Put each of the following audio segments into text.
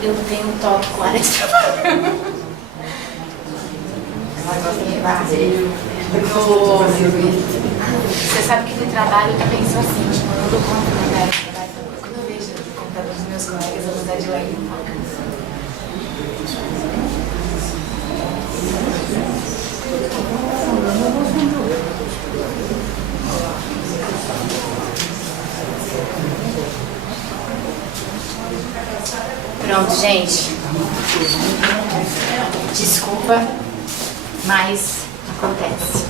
Eu tenho um toque com a área de trabalho. Você sabe que no trabalho eu também sou assim, tipo, eu não dou conta da minha área de trabalho. Quando eu vejo o computador dos meus colegas, eu vou dar de lá e não toco. Pronto, gente. Desculpa, mas acontece.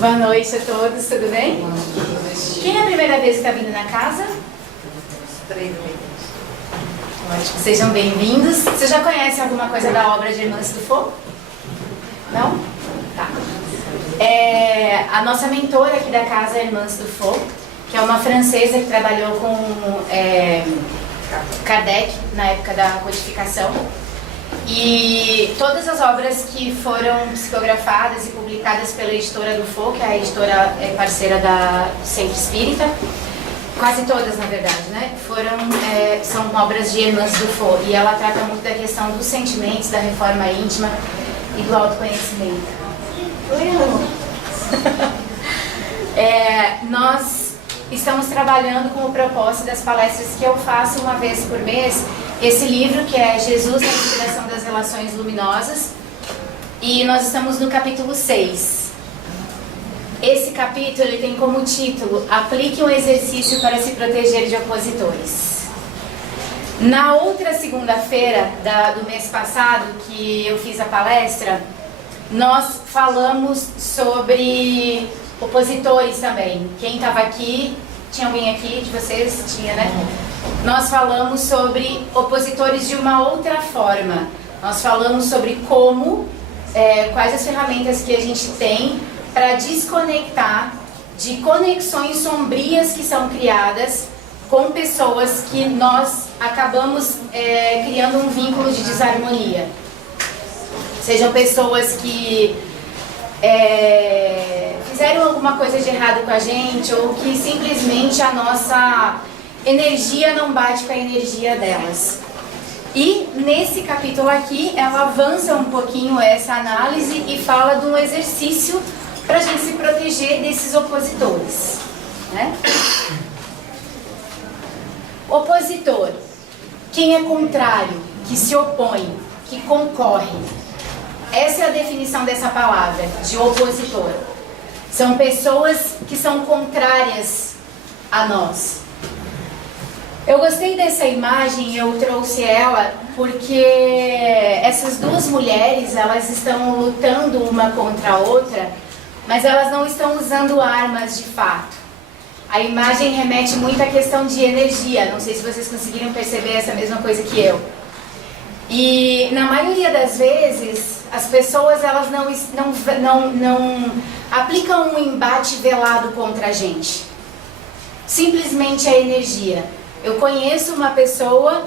Boa noite a todos, tudo bem? Quem é a primeira vez que está vindo na casa? Ótimo, sejam bem-vindos. Você já conhece alguma coisa da obra de Irmãs do Fogo? Não? Tá. A nossa mentora aqui da casa é Irmãs do Fogo, que é uma francesa que trabalhou com Kardec na época da codificação. E todas as obras que foram psicografadas e publicadas pela editora do Fogo, que é a editora parceira do Centro Espírita, quase todas na verdade, né, são obras de Irmãs do Fogo, e ela trata muito da questão dos sentimentos, da reforma íntima e do autoconhecimento. Oi, amor. Nós estamos trabalhando com o propósito das palestras que eu faço uma vez por mês, esse livro que é Jesus, a Inspiração das Relações Luminosas, e nós estamos no capítulo 6. Esse capítulo ele tem como título: Aplique um exercício para se proteger de opositores. Na outra segunda-feira do mês passado, que eu fiz a palestra, nós falamos sobre opositores também. Quem estava aqui, tinha alguém aqui de vocês? Tinha, né? Nós falamos sobre opositores de uma outra forma. Nós falamos sobre quais as ferramentas que a gente tem para desconectar de conexões sombrias que são criadas com pessoas que nós acabamos criando um vínculo de desarmonia. Sejam pessoas que fizeram alguma coisa de errado com a gente, ou que simplesmente a nossa energia não bate com a energia delas. E nesse capítulo aqui, ela avança um pouquinho essa análise e fala de um exercício para a gente se proteger desses opositores, né? Opositor, quem é contrário, que se opõe, que concorre. Essa é a definição dessa palavra, de opositor. São pessoas que são contrárias a nós. Eu gostei dessa imagem, eu trouxe ela porque essas duas mulheres, elas estão lutando uma contra a outra, mas elas não estão usando armas de fato. A imagem remete muito à questão de energia, não sei se vocês conseguiram perceber essa mesma coisa que eu. E na maioria das vezes, as pessoas elas não aplicam um embate velado contra a gente. Simplesmente a energia. Eu conheço uma pessoa,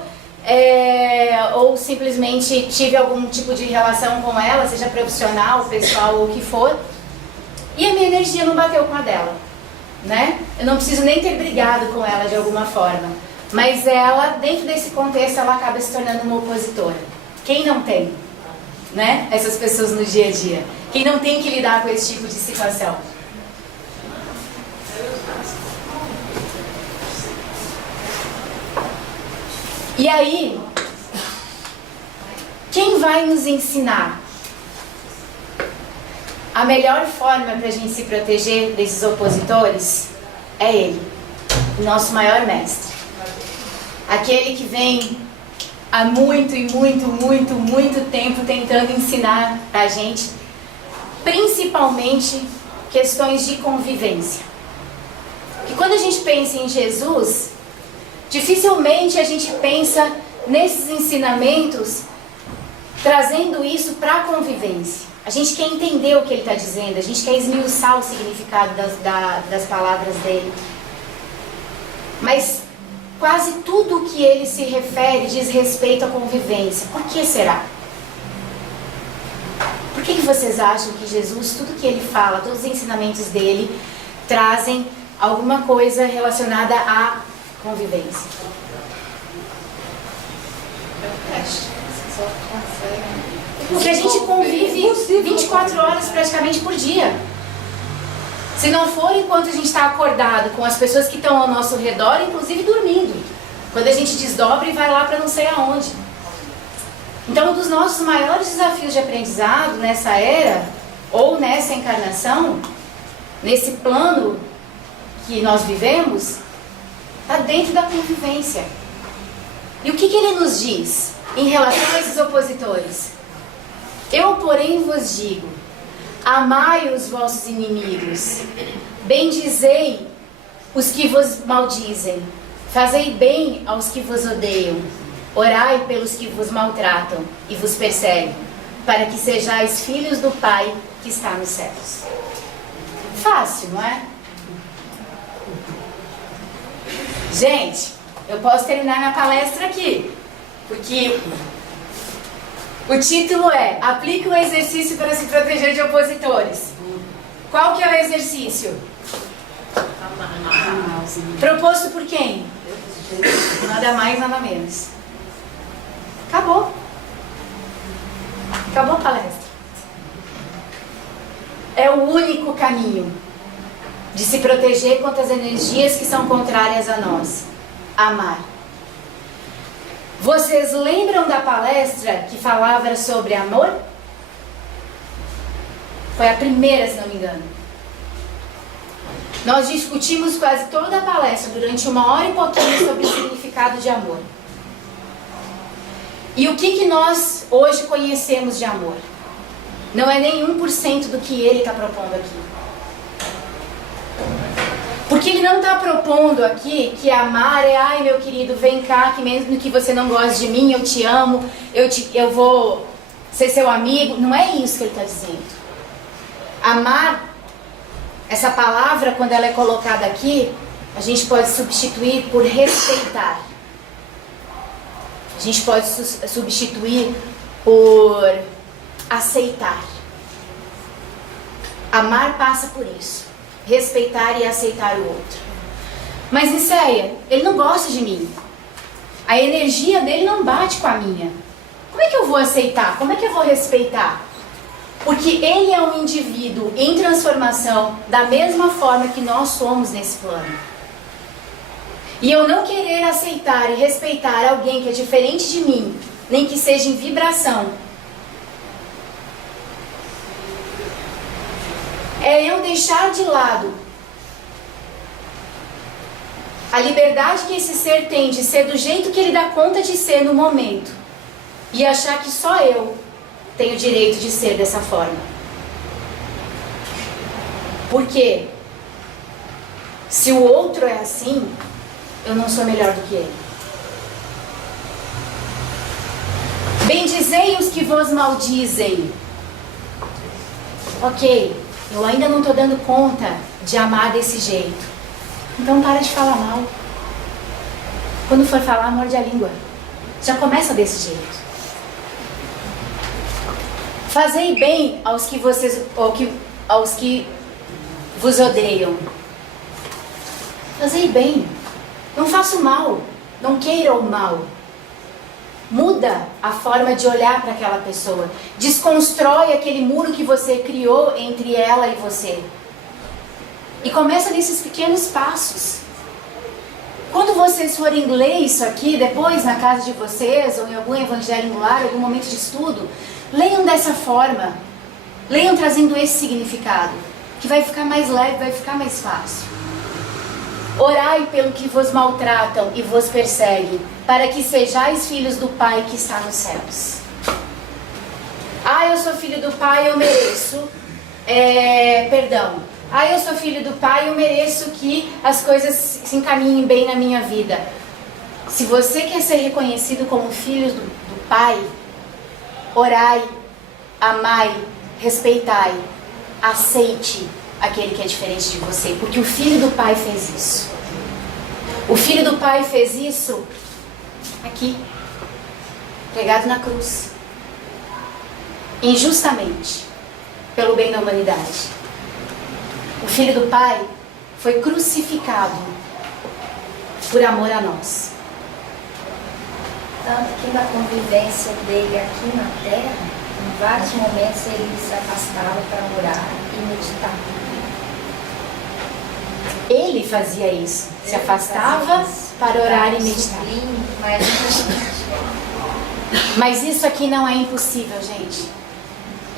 ou simplesmente tive algum tipo de relação com ela, seja profissional, pessoal ou o que for, e a minha energia não bateu com a dela, né? Eu não preciso nem ter brigado com ela de alguma forma, mas ela, dentro desse contexto, ela acaba se tornando uma opositora. Quem não tem, né? Essas pessoas no dia a dia. Quem não tem que lidar com esse tipo de situação? E aí, quem vai nos ensinar a melhor forma para a gente se proteger desses opositores? É Ele, o nosso maior mestre. Aquele que vem há muito tempo tentando ensinar a gente, principalmente questões de convivência. Que quando a gente pensa em Jesus Dificilmente a gente pensa nesses ensinamentos trazendo isso para a convivência. A gente quer entender o que ele está dizendo, a gente quer esmiuçar o significado das palavras dele. Mas quase tudo que ele se refere diz respeito à convivência. Por que será? Por que vocês acham que Jesus, tudo que ele fala, todos os ensinamentos dele, trazem alguma coisa relacionada à convivência? Porque a gente convive 24 horas praticamente por dia. Se não for enquanto a gente está acordado com as pessoas que estão ao nosso redor, inclusive dormindo. Quando a gente desdobra e vai lá para não sei aonde. Então, um dos nossos maiores desafios de aprendizado nessa era, ou nessa encarnação, nesse plano que nós vivemos, está dentro da convivência. E o que ele nos diz em relação a esses opositores? Eu, porém, vos digo, amai os vossos inimigos, bendizei os que vos maldizem, fazei bem aos que vos odeiam, orai pelos que vos maltratam e vos perseguem, para que sejais filhos do Pai que está nos céus. Fácil, não é? Gente, eu posso terminar minha palestra aqui, porque o título é Aplique um exercício para se proteger de opositores. Qual que é o exercício? Proposto por quem? Nada mais, nada menos. Acabou. Acabou a palestra. É o único caminho de se proteger contra as energias que são contrárias a nós. Amar. Vocês lembram da palestra que falava sobre amor? Foi a primeira, se não me engano. Nós discutimos quase toda a palestra, durante 1 hora e pouquinho, sobre o significado de amor. E o que nós hoje conhecemos de amor? Não é nem 1% do que ele está propondo aqui. Porque ele não está propondo aqui que amar é, ai meu querido, vem cá, que mesmo que você não goste de mim, eu te amo, eu vou ser seu amigo. Não é isso que ele está dizendo. Amar, essa palavra, quando ela é colocada aqui, a gente pode substituir por respeitar. A gente pode substituir por aceitar. Amar passa por isso. Respeitar e aceitar o outro. Mas Nicéia, ele não gosta de mim. A energia dele não bate com a minha. Como é que eu vou aceitar? Como é que eu vou respeitar? Porque ele é um indivíduo em transformação da mesma forma que nós somos nesse plano. E eu não querer aceitar e respeitar alguém que é diferente de mim, nem que seja em vibração, é eu deixar de lado a liberdade que esse ser tem de ser do jeito que ele dá conta de ser no momento e achar que só eu tenho o direito de ser dessa forma. Porque se o outro é assim, eu não sou melhor do que ele. Bendizei os que vos maldizem. Ok, eu ainda não estou dando conta de amar desse jeito. Então para de falar mal. Quando for falar, morde a língua. Já começa desse jeito. Fazei bem aos que vos odeiam. Fazei bem. Não faça o mal. Não queira o mal. Muda a forma de olhar para aquela pessoa. Desconstrói aquele muro que você criou entre ela e você. E começa nesses pequenos passos. Quando vocês forem ler isso aqui, depois na casa de vocês, ou em algum evangelho no lar, algum momento de estudo, leiam dessa forma. Leiam trazendo esse significado. Que vai ficar mais leve, vai ficar mais fácil. Orai pelo que vos maltratam e vos perseguem, para que sejais filhos do Pai que está nos céus. Ah, eu sou filho do Pai, eu mereço perdão. Ah, eu sou filho do Pai, eu mereço que as coisas se encaminhem bem na minha vida. Se você quer ser reconhecido como filho do Pai, orai, amai, respeitai, aceite aquele que é diferente de você, porque o Filho do Pai fez isso. O Filho do Pai fez isso aqui, pregado na cruz, injustamente, pelo bem da humanidade. O Filho do Pai foi crucificado por amor a nós. Tanto que na convivência dele aqui na terra, em vários momentos ele se afastava para orar e meditar. Ele fazia isso, se afastava para orar e meditar. Mas isso aqui não é impossível, gente.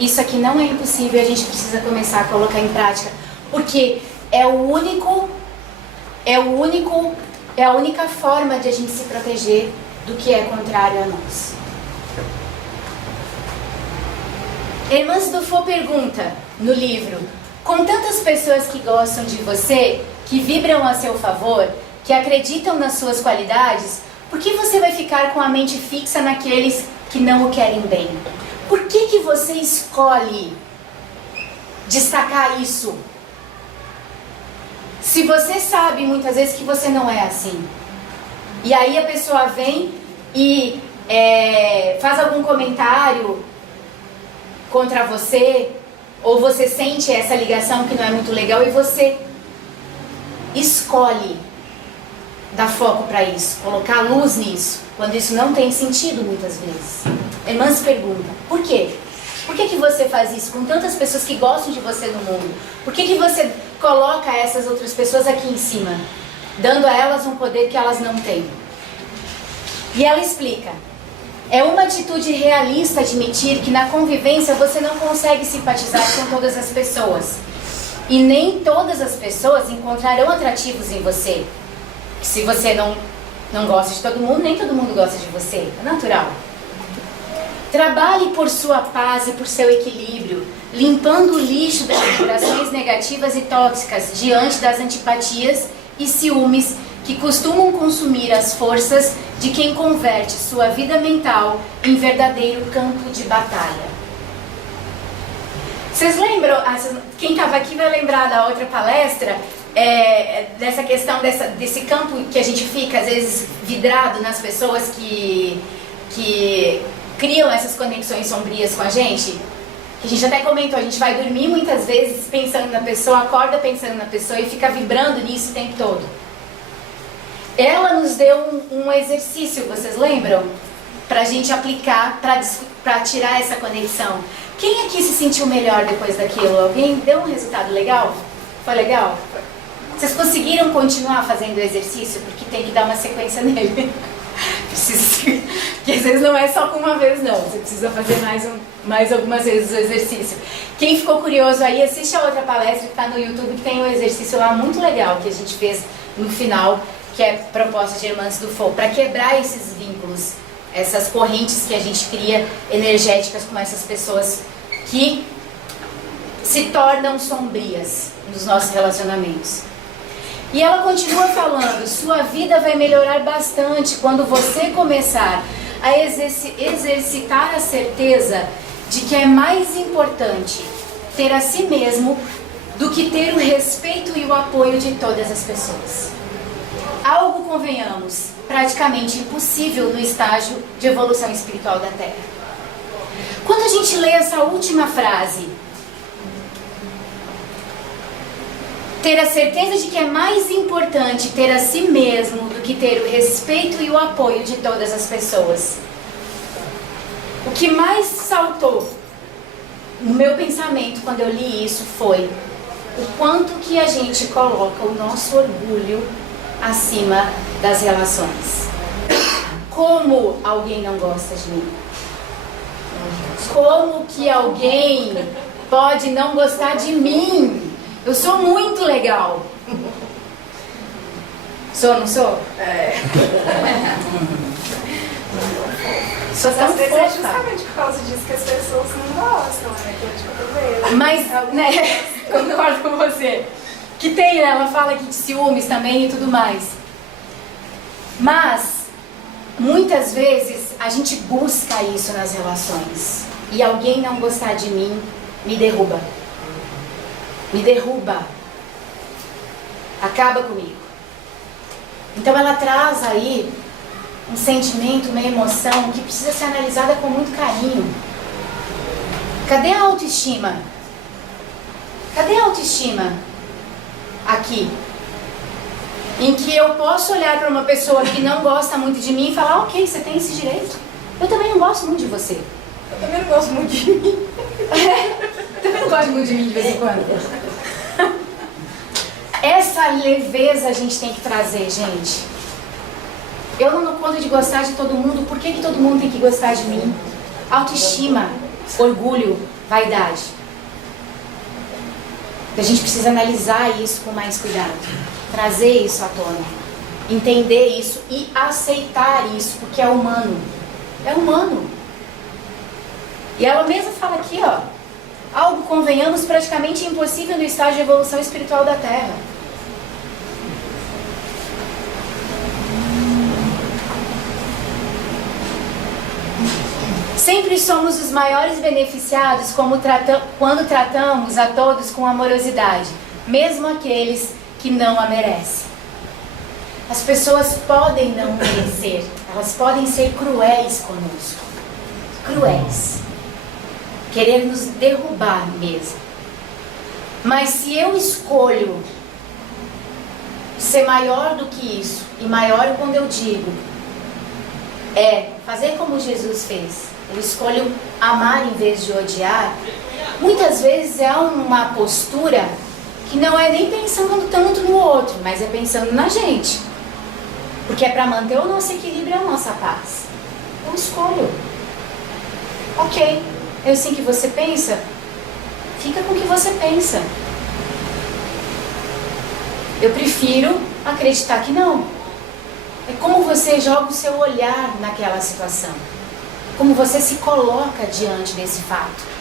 Isso aqui não é impossível e a gente precisa começar a colocar em prática. Porque é a única forma de a gente se proteger do que é contrário a nós. Hermãs Dufaux pergunta no livro: com tantas pessoas que gostam de você, que vibram a seu favor, que acreditam nas suas qualidades, por que você vai ficar com a mente fixa naqueles que não o querem bem? Por que você escolhe destacar isso? Se você sabe muitas vezes que você não é assim. E aí a pessoa vem e faz algum comentário contra você, ou você sente essa ligação que não é muito legal e você escolhe dar foco para isso, colocar luz nisso, quando isso não tem sentido muitas vezes. Irmãs pergunta: por quê? Por que você faz isso com tantas pessoas que gostam de você no mundo? Por que você coloca essas outras pessoas aqui em cima, dando a elas um poder que elas não têm? E ela explica: é uma atitude realista admitir que na convivência você não consegue simpatizar com todas as pessoas. E nem todas as pessoas encontrarão atrativos em você. Se você não gosta de todo mundo, nem todo mundo gosta de você. É natural. Trabalhe por sua paz e por seu equilíbrio, limpando o lixo das vibrações negativas e tóxicas diante das antipatias e ciúmes que costumam consumir as forças de quem converte sua vida mental em verdadeiro campo de batalha. Vocês lembram? Quem estava aqui vai lembrar da outra palestra, dessa questão desse campo que a gente fica, às vezes, vidrado nas pessoas que criam essas conexões sombrias com a gente? Que a gente até comentou, a gente vai dormir muitas vezes pensando na pessoa, acorda pensando na pessoa e fica vibrando nisso o tempo todo. Ela nos deu um exercício, vocês lembram? Pra gente aplicar, pra tirar essa conexão. Quem aqui se sentiu melhor depois daquilo? Alguém deu um resultado legal? Foi legal? Vocês conseguiram continuar fazendo o exercício? Porque tem que dar uma sequência nele. Porque às vezes não é só com uma vez não. Você precisa fazer mais algumas vezes o exercício. Quem ficou curioso aí, assiste a outra palestra que está no YouTube, que tem um exercício lá muito legal que a gente fez no final, que é proposta de Irmãs Dufaux, para quebrar esses vínculos, essas correntes que a gente cria energéticas com essas pessoas que se tornam sombrias nos nossos relacionamentos. E ela continua falando: sua vida vai melhorar bastante quando você começar a exercitar a certeza de que é mais importante ter a si mesmo do que ter o respeito e o apoio de todas as pessoas. Algo, convenhamos, praticamente impossível no estágio de evolução espiritual da Terra. Quando a gente lê essa última frase, ter a certeza de que é mais importante ter a si mesmo do que ter o respeito e o apoio de todas as pessoas. O que mais saltou no meu pensamento quando eu li isso foi o quanto que a gente coloca o nosso orgulho acima das relações. Como alguém não gosta de mim? Como que alguém pode não gostar de mim? Eu sou muito legal. Sou, não sou? É. Sou tão Às vezes é fofa. justamente por causa disso que as pessoas não gostam, né? Que é de cotovelo. Mas, né, concordo com você. Que tem, né, ela fala aqui de ciúmes também e tudo mais. Mas, Muitas vezes a gente busca isso nas relações. E alguém não gostar de mim me derruba. Me derruba. Acaba comigo. Então ela traz aí um sentimento, uma emoção que precisa ser analisada com muito carinho. Cadê a autoestima? Cadê a autoestima aqui? Em que eu posso olhar para uma pessoa que não gosta muito de mim e falar, ok, você tem esse direito. Eu também não gosto muito de você. Eu também não gosto muito de mim. Eu também não gosto muito de mim de vez em quando. Essa leveza a gente tem que trazer, gente. Eu não dou conta de gostar de todo mundo. Por que todo mundo tem que gostar de mim? Autoestima, orgulho, vaidade. A gente precisa analisar isso com mais cuidado. Trazer isso à tona. Entender isso e aceitar isso, porque é humano. É humano. E ela mesma fala aqui, ó. Algo, convenhamos, praticamente impossível no estágio de evolução espiritual da Terra. Sempre somos os maiores beneficiados quando tratamos a todos com amorosidade, mesmo aqueles que não a merecem. As pessoas podem não merecer, elas podem ser cruéis conosco. Cruéis. Querer nos derrubar mesmo. Mas se eu escolho ser maior do que isso, e maior quando eu digo, é fazer como Jesus fez, eu escolho amar em vez de odiar, muitas vezes é uma postura que não é nem pensando tanto no outro, mas é pensando na gente. Porque é para manter o nosso equilíbrio e a nossa paz. Eu escolho. Ok, eu sei que você pensa, fica com o que você pensa. Eu prefiro acreditar que não. É como você joga o seu olhar naquela situação. Como você se coloca diante desse fato.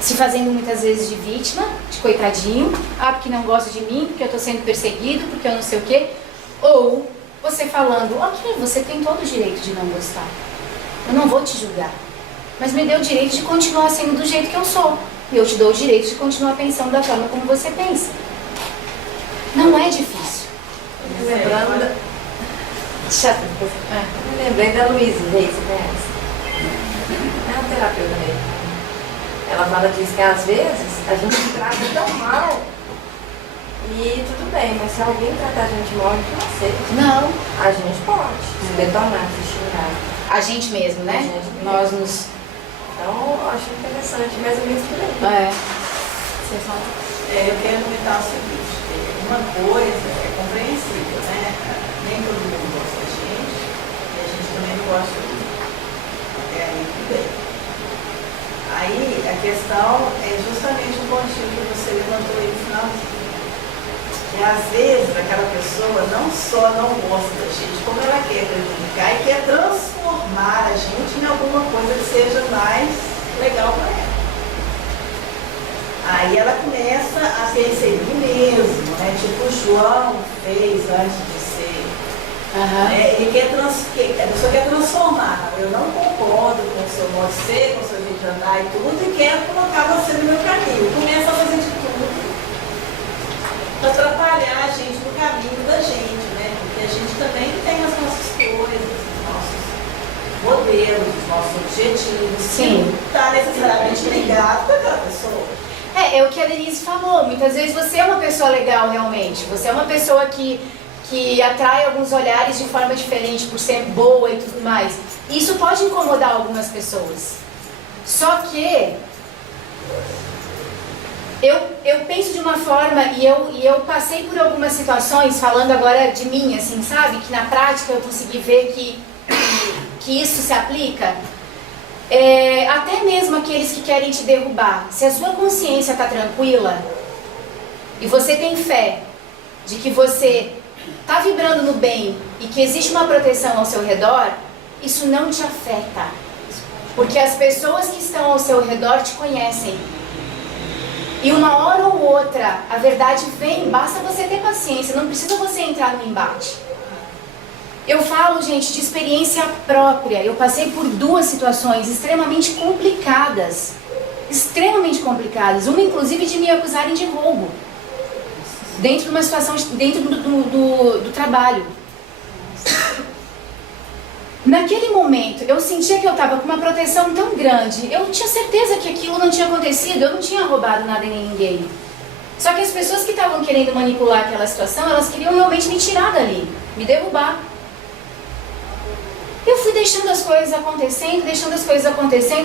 Se fazendo muitas vezes de vítima, de coitadinho. Ah, porque não gosta de mim, porque eu estou sendo perseguido, porque eu não sei o quê. Ou você falando, ok, você tem todo o direito de não gostar. Eu não vou te julgar. Mas me dê o direito de continuar sendo do jeito que eu sou. E eu te dou o direito de continuar pensando da forma como você pensa. Não é difícil. Lembrando me lembrei da Luísa Reis, conhece? É uma terapeuta mesmo. Ela fala disso que às vezes a gente trata tão mal e tudo bem, mas se alguém tratar a gente mal, a gente não aceita. Não. A gente pode se detonar, se xingar. A gente mesmo, né? A gente mesmo. Nós nos... Então, eu acho interessante, mais ou menos por aí. Você fala? Eu quero comentar o seguinte, uma coisa é compreensível, né? Nem todo mundo gosta da gente e a gente também não gosta do mundo. Até aí tudo bem. Aí a questão é justamente o pontinho que você levantou aí no finalzinho. E às vezes aquela pessoa não só não gosta da gente, como ela quer prejudicar e quer transformar a gente em alguma coisa que seja mais legal para ela. Aí ela começa a perceber mesmo, né? Tipo o João fez antes de ser. Ele a pessoa quer transformar. Eu não concordo com o seu modo de ser, com o seu jeito de andar e tudo, e quero colocar você no meu caminho. Começa a fazer de tudo para atrapalhar a gente no caminho da gente, né? Porque a gente também tem as nossas coisas, os nossos modelos, os nossos objetivos. Sim. Não está necessariamente ligado com aquela pessoa. É o que a Denise falou. Muitas vezes você é uma pessoa legal realmente. Você é uma pessoa que atrai alguns olhares de forma diferente por ser boa e tudo mais. Isso pode incomodar algumas pessoas. Só que eu penso de uma forma e eu passei por algumas situações, falando agora de mim, assim, sabe? Que na prática eu consegui ver que isso se aplica. Até mesmo aqueles que querem te derrubar. Se a sua consciência está tranquila e você tem fé de que você está vibrando no bem e que existe uma proteção ao seu redor, isso não te afeta. Porque as pessoas que estão ao seu redor te conhecem. E uma hora ou outra a verdade vem, basta você ter paciência, não precisa você entrar no embate. Eu falo, gente, de experiência própria. Eu passei por 2 situações extremamente complicadas. Extremamente complicadas. Uma, inclusive, de me acusarem de roubo. Dentro de uma situação, dentro do trabalho. Naquele momento, eu sentia que eu estava com uma proteção tão grande. Eu tinha certeza que aquilo não tinha acontecido. Eu não tinha roubado nada em ninguém. Só que as pessoas que estavam querendo manipular aquela situação, elas queriam realmente me tirar dali. Me derrubar. Eu fui deixando as coisas acontecendo,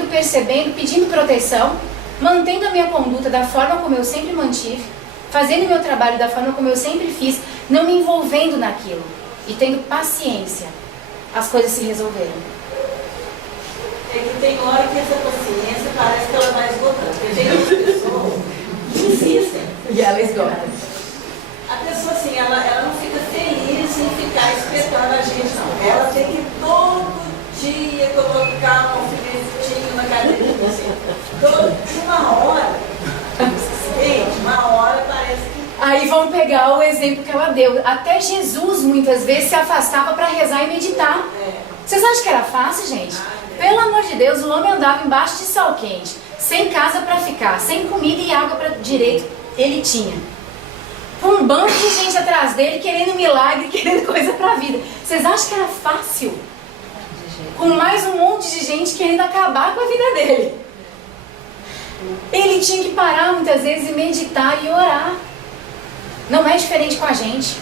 percebendo, pedindo proteção, mantendo a minha conduta da forma como eu sempre mantive, fazendo o meu trabalho da forma como eu sempre fiz, não me envolvendo naquilo e tendo paciência. As coisas se resolveram. É que tem hora que essa paciência parece que ela vai esgotando. Porque tem outras pessoas que insistem. E ela esgota. A pessoa assim, ela não fica feliz em ficar espetando a gente, não. Ela tem que todo dia colocar um alfinetinho na cadeirinha, assim. Uma hora, gente, uma hora parece que... Aí vamos pegar o exemplo que ela deu. Até Jesus muitas vezes se afastava para rezar e meditar. Vocês acham que era fácil, gente? Pelo amor de Deus, o homem andava embaixo de sol quente, sem casa para ficar, sem comida e água para direito, ele tinha. Um bando de gente atrás dele, querendo milagre, querendo coisa para a vida. Vocês acham que era fácil? Com mais um monte de gente querendo acabar com a vida dele. Ele tinha que parar muitas vezes e meditar e orar. Não é diferente com a gente.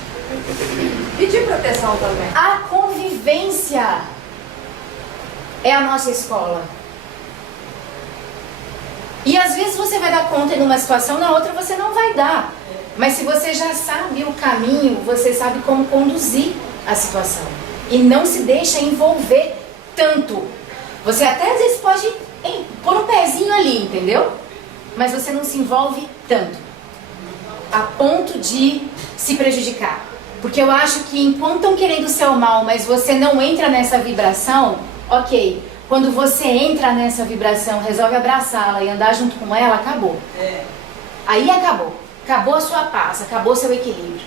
Pedir proteção também. A convivência é a nossa escola. E às vezes você vai dar conta numa situação, na outra você não vai dar. Mas se você já sabe o caminho, você sabe como conduzir a situação. E não se deixa envolver tanto. Você até às vezes pode pôr um pezinho ali, entendeu? Mas você não se envolve tanto. A ponto de se prejudicar. Porque eu acho que enquanto estão querendo o seu mal, mas você não entra nessa vibração, ok. Quando você entra nessa vibração, resolve abraçá-la e andar junto com ela, acabou. Aí acabou. Acabou a sua paz, acabou o seu equilíbrio.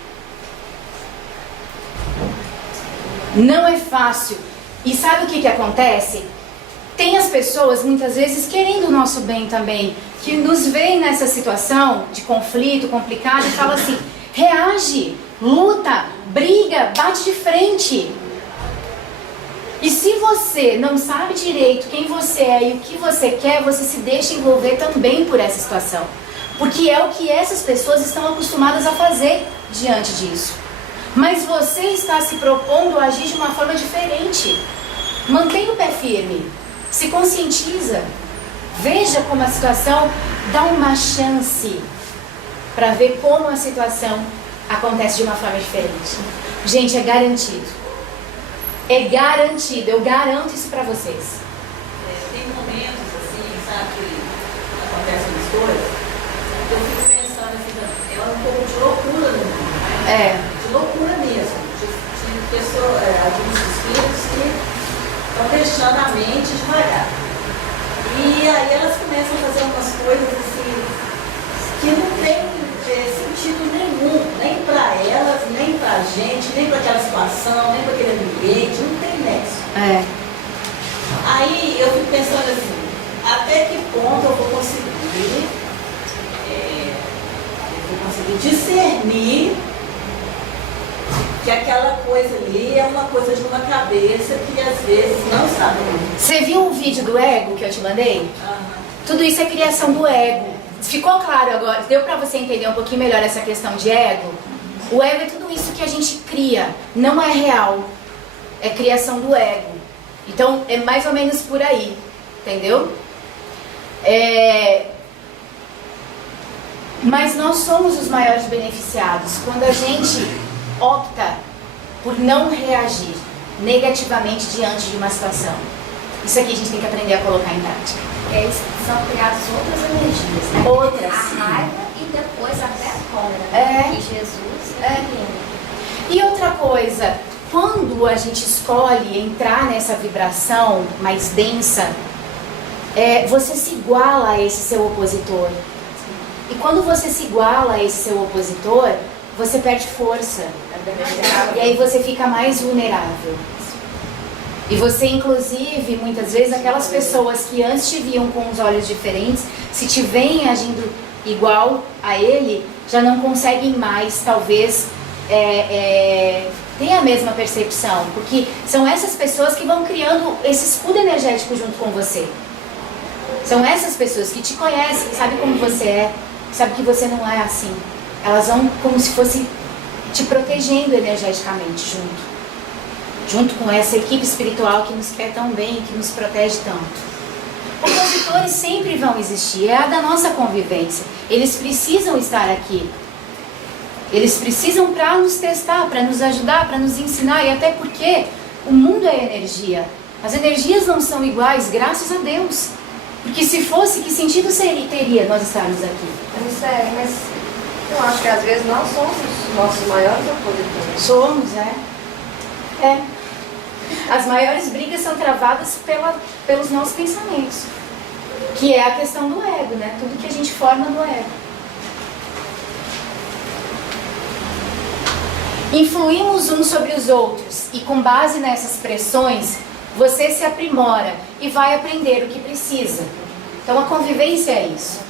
Não é fácil. E sabe o que acontece? Tem as pessoas, muitas vezes, querendo o nosso bem também, que nos veem nessa situação de conflito complicado e fala assim, reage, luta, briga, bate de frente. E se você não sabe direito quem você é e o que você quer, você se deixa envolver também por essa situação. Porque é o que essas pessoas estão acostumadas a fazer diante disso. Mas você está se propondo a agir de uma forma diferente. Mantenha o pé firme. Se conscientiza. Veja como a situação dá uma chance para ver como a situação acontece de uma forma diferente. Gente, é garantido. É garantido. Eu garanto isso para vocês. Tem momentos assim, sabe, que acontecem as coisas. Eu fico pensando assim, é um pouco de loucura no mundo, né? De loucura mesmo. De pessoas, alguns espíritos que estão deixando a mente devagar. E aí elas começam a fazer umas coisas assim, que não tem sentido nenhum, nem para elas, nem para a gente, nem para aquela situação, nem para aquele ambiente, não tem nexo. Aí eu fico pensando assim, até que ponto eu vou conseguir discernir que aquela coisa ali é uma coisa de uma cabeça que às vezes não está bem. Você viu o vídeo do ego que eu te mandei? Tudo isso é criação do ego. Ficou claro agora? Deu pra você entender um pouquinho melhor essa questão de ego? O ego é tudo isso que a gente cria, não é real. É criação do ego. Então é mais ou menos por aí, entendeu? Mas nós somos os maiores beneficiados quando a gente opta por não reagir negativamente diante de uma situação. Isso aqui a gente tem que aprender a colocar em prática. São criadas outras energias, né? Outras. A raiva e depois até a cólera. Que Jesus E outra coisa, quando a gente escolhe entrar nessa vibração mais densa, você se iguala a esse seu opositor. E quando você se iguala a esse seu opositor, você perde força. E aí você fica mais vulnerável. E você, inclusive, muitas vezes, aquelas pessoas que antes te viam com os olhos diferentes, se te veem agindo igual a ele, já não conseguem mais, talvez, ter a mesma percepção. Porque são essas pessoas que vão criando esse escudo energético junto com você. São essas pessoas que te conhecem, que sabem como você é, que sabem que você não é assim. Elas vão como se fosse te protegendo energeticamente junto com essa equipe espiritual que nos quer tão bem, que nos protege tanto. Opositores sempre vão existir, é a da nossa convivência. Eles precisam estar aqui. Eles precisam para nos testar, para nos ajudar, para nos ensinar, e até porque o mundo é energia. As energias não são iguais, graças a Deus. Porque se fosse, que sentido teria nós estarmos aqui? Mas eu acho que às vezes nós somos os nossos maiores opositores. Somos, As maiores brigas são travadas pelos nossos pensamentos. Que é a questão do ego, né? Tudo que a gente forma do ego. Influímos uns sobre os outros e com base nessas pressões, você se aprimora e vai aprender o que precisa. Então a convivência é isso.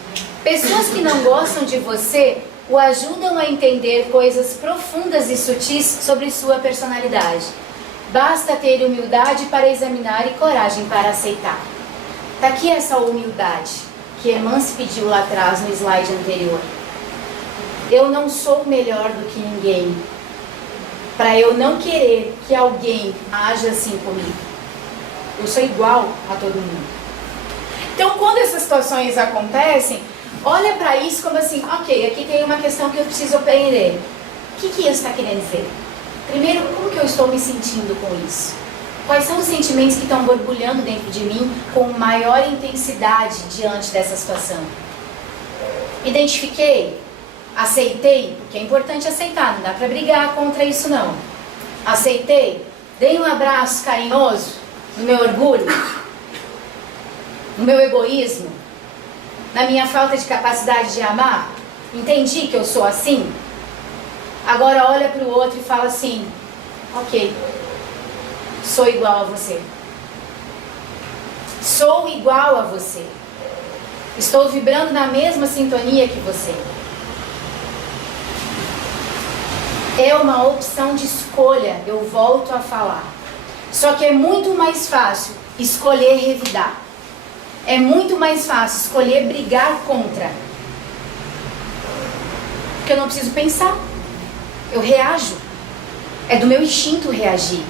Pessoas que não gostam de você o ajudam a entender coisas profundas e sutis sobre sua personalidade. Basta ter humildade para examinar e coragem para aceitar. Está aqui essa humildade que Emance pediu lá atrás no slide anterior. Eu não sou melhor do que ninguém, para eu não querer que alguém haja assim comigo. Eu sou igual a todo mundo. Então, quando essas situações acontecem, olha para isso como assim, ok, aqui tem uma questão que eu preciso aprender. O que isso está querendo dizer? Primeiro, como que eu estou me sentindo com isso? Quais são os sentimentos que estão borbulhando dentro de mim com maior intensidade diante dessa situação? Identifiquei, aceitei, porque é importante aceitar, não dá para brigar contra isso não. Aceitei, dei um abraço carinhoso no meu orgulho, no meu egoísmo, na minha falta de capacidade de amar. Entendi que eu sou assim. Agora olha para o outro e fala assim, ok, sou igual a você. Sou igual a você. Estou vibrando na mesma sintonia que você. É uma opção de escolha, eu volto a falar. Só que é muito mais fácil escolher revidar. É muito mais fácil escolher brigar contra. Porque eu não preciso pensar. Eu reajo. É do meu instinto reagir.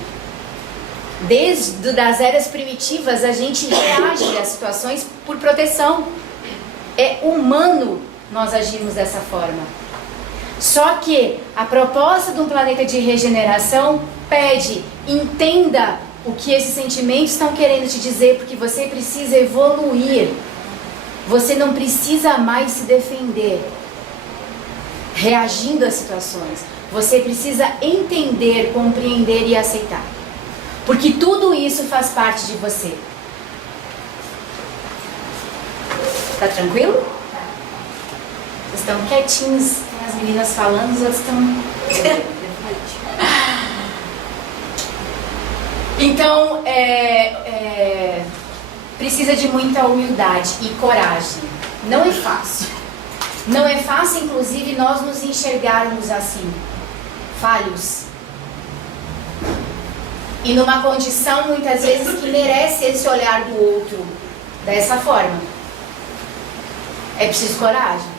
Desde das eras primitivas, a gente reage às situações por proteção. É humano nós agirmos dessa forma. Só que a proposta de um planeta de regeneração pede, entenda o que esses sentimentos estão querendo te dizer, porque você precisa evoluir. Você não precisa mais se defender, reagindo às situações. Você precisa entender, compreender e aceitar. Porque tudo isso faz parte de você. Tá tranquilo? Tá. Vocês estão quietinhos, tem as meninas falando, os outros estão... Então, precisa de muita humildade e coragem. Não é fácil. Não é fácil, inclusive, nós nos enxergarmos assim, falhos. E numa condição, muitas vezes, que merece esse olhar do outro dessa forma. É preciso coragem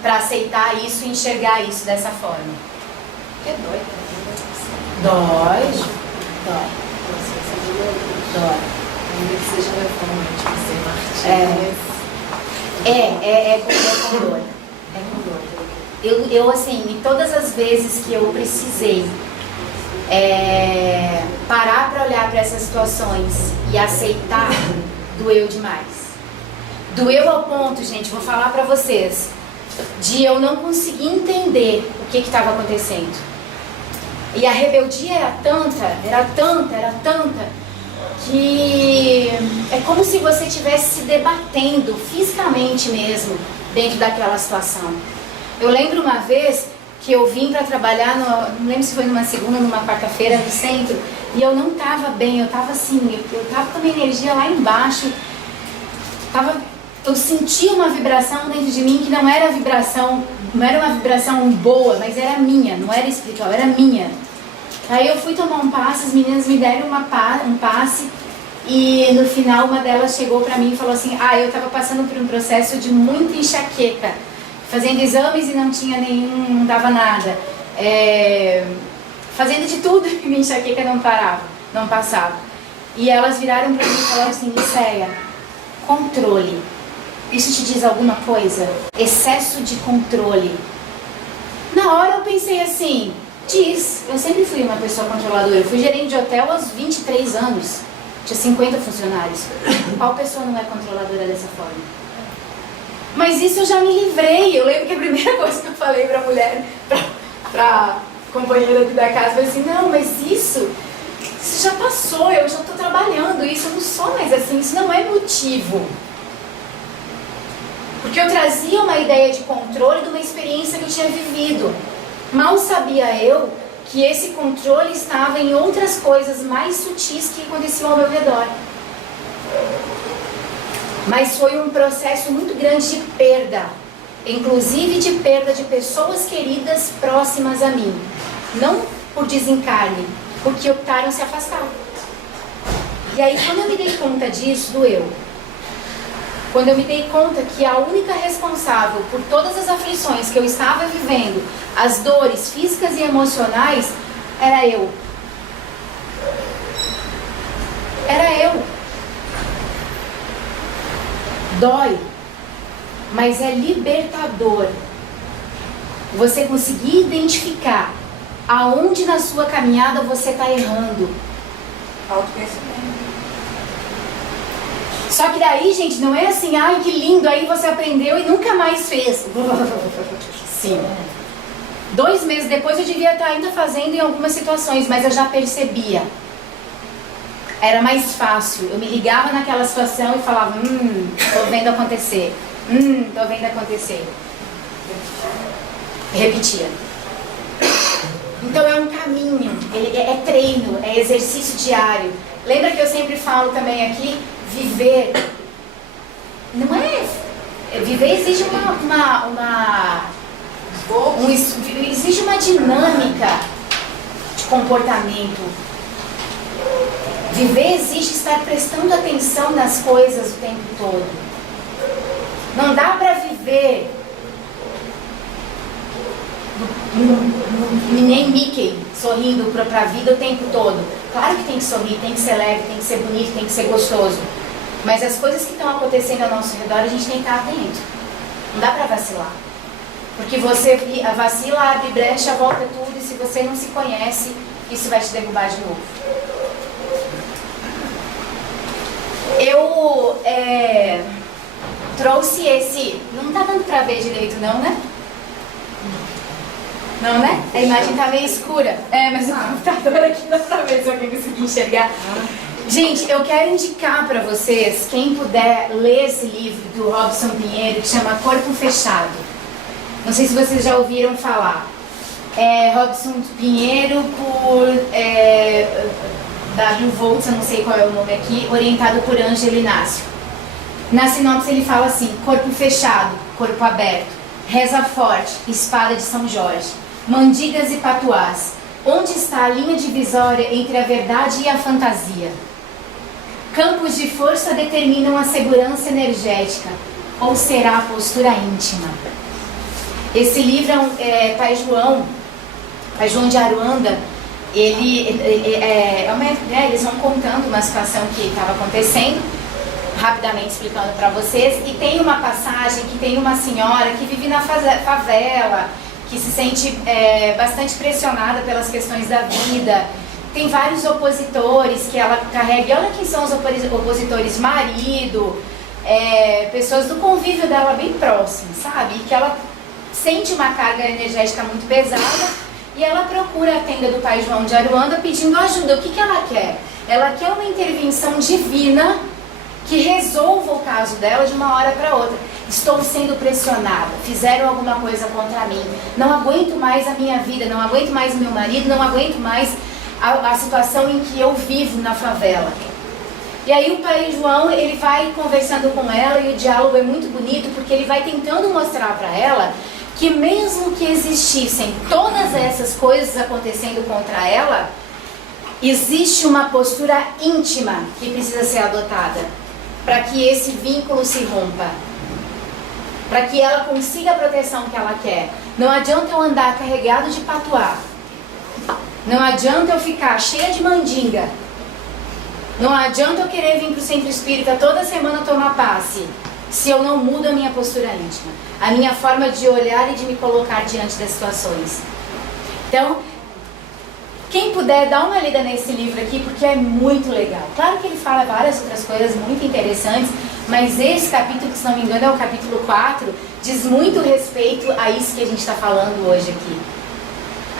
para aceitar isso e enxergar isso dessa forma. Porque dói. Dói. Dói. Dói. Ainda que seja reformante você, Martim. É com dor. É com dor. Eu assim, em todas as vezes que eu precisei parar para olhar para essas situações e aceitar, doeu demais. Doeu ao ponto, gente, vou falar para vocês, de eu não conseguir entender o que estava acontecendo. E a rebeldia era tanta, que é como se você estivesse se debatendo fisicamente mesmo dentro daquela situação. Eu lembro uma vez que eu vim para trabalhar, não lembro se foi numa segunda ou numa quarta-feira no centro, e eu não estava bem, eu estava assim, eu estava com a minha energia lá embaixo, eu sentia uma vibração dentro de mim que não era uma vibração boa, mas era minha, não era espiritual, era minha. Aí eu fui tomar um passe, as meninas me deram um passe, e no final uma delas chegou pra mim e falou assim, eu tava passando por um processo de muita enxaqueca, fazendo exames e não tinha nenhum, não dava nada, fazendo de tudo e minha enxaqueca não parava, não passava. E elas viraram pra mim e falaram assim, Licéia, controle, isso te diz alguma coisa? Excesso de controle. Na hora eu pensei assim, diz, eu sempre fui uma pessoa controladora, eu fui gerente de hotel aos 23 anos. Tinha 50 funcionários. Qual pessoa não é controladora dessa forma? Mas isso eu já me livrei. Eu lembro que a primeira coisa que eu falei pra mulher, pra companheira aqui da casa, foi assim, não, mas isso já passou, eu já tô trabalhando isso, eu não sou mais assim, isso não é motivo. Porque eu trazia uma ideia de controle de uma experiência que eu tinha vivido. Mal sabia eu que esse controle estava em outras coisas mais sutis que aconteciam ao meu redor. Mas foi um processo muito grande de perda, inclusive de perda de pessoas queridas próximas a mim. Não por desencarne, porque optaram se afastar. E aí quando eu me dei conta disso, doeu. Quando eu me dei conta que a única responsável por todas as aflições que eu estava vivendo, as dores físicas e emocionais, era eu. Era eu. Dói, mas é libertador você conseguir identificar aonde na sua caminhada você está errando. Autoconhecimento. Só que daí, gente, não é assim, ai que lindo, aí você aprendeu e nunca mais fez. Sim. 2 meses depois eu devia estar ainda fazendo em algumas situações, mas eu já percebia. Era mais fácil. Eu me ligava naquela situação e falava, tô vendo acontecer. Tô vendo acontecer. Repetia. Então é um caminho, é treino, é exercício diário. Lembra que eu sempre falo também aqui, viver, não é, viver exige exige uma dinâmica de comportamento. Viver exige estar prestando atenção nas coisas o tempo todo. Não dá para viver nem Mickey sorrindo para a vida o tempo todo. Claro que tem que sorrir, tem que ser leve, tem que ser bonito, tem que ser gostoso. Mas as coisas que estão acontecendo ao nosso redor, a gente tem que estar atento. Não dá para vacilar. Porque você vacila, abre brecha, volta tudo, e se você não se conhece, isso vai te derrubar de novo. Eu trouxe esse... Não tá dando pra ver direito não, né? Não, né? A imagem tá meio escura. Mas o computador aqui dá pra ver se alguém conseguir enxergar. Gente, eu quero indicar pra vocês, quem puder ler esse livro do Robson Pinheiro, que chama Corpo Fechado. Não sei se vocês já ouviram falar. Robson Pinheiro por W. Voltz, eu não sei qual é o nome aqui, orientado por Ângelo Inácio. Na sinopse ele fala assim, corpo fechado, corpo aberto, reza forte, espada de São Jorge, mandigas e patuás. Onde está a linha divisória entre a verdade e a fantasia? Campos de força determinam a segurança energética, ou será a postura íntima? Esse livro Pai João de Aruanda, eles vão contando uma situação que estava acontecendo, rapidamente explicando para vocês, e tem uma passagem que tem uma senhora que vive na favela, que se sente bastante pressionada pelas questões da vida. Tem vários opositores que ela carrega, e olha quem são os opositores, marido, pessoas do convívio dela bem próximo, sabe? E que ela sente uma carga energética muito pesada, e ela procura a tenda do Pai João de Aruanda pedindo ajuda. O que ela quer? Ela quer uma intervenção divina que resolva o caso dela de uma hora para outra. Estou sendo pressionada, fizeram alguma coisa contra mim, não aguento mais a minha vida, não aguento mais meu marido, não aguento mais a situação em que eu vivo na favela. E aí o pai João, ele vai conversando com ela e o diálogo é muito bonito, porque ele vai tentando mostrar para ela que mesmo que existissem todas essas coisas acontecendo contra ela, existe uma postura íntima que precisa ser adotada para que esse vínculo se rompa, para que ela consiga a proteção que ela quer. Não adianta eu andar carregado de patuá, não adianta eu ficar cheia de mandinga, não adianta eu querer vir para o centro espírita toda semana tomar passe, se eu não mudo a minha postura íntima, a minha forma de olhar e de me colocar diante das situações. Então, quem puder, dá uma lida nesse livro aqui, porque é muito legal. Claro que ele fala várias outras coisas muito interessantes, mas esse capítulo, que se não me engano é o capítulo 4, diz muito respeito a isso que a gente está falando hoje aqui.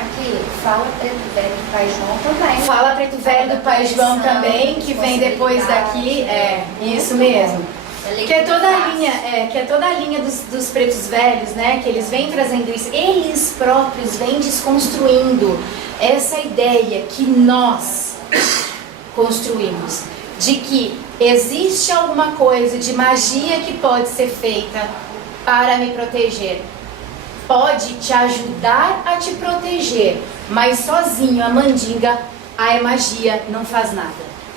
Aqui, fala Preto Velho do Pai João também. Fala Preto Velho do Pai João também, que vem depois daqui. É, isso mesmo. Que é toda a linha dos pretos velhos, né? Que eles vêm trazendo isso. Eles próprios vêm desconstruindo essa ideia que nós construímos. De que existe alguma coisa de magia que pode ser feita para me proteger. Pode te ajudar a te proteger, mas sozinho, a mandinga, a magia não faz nada.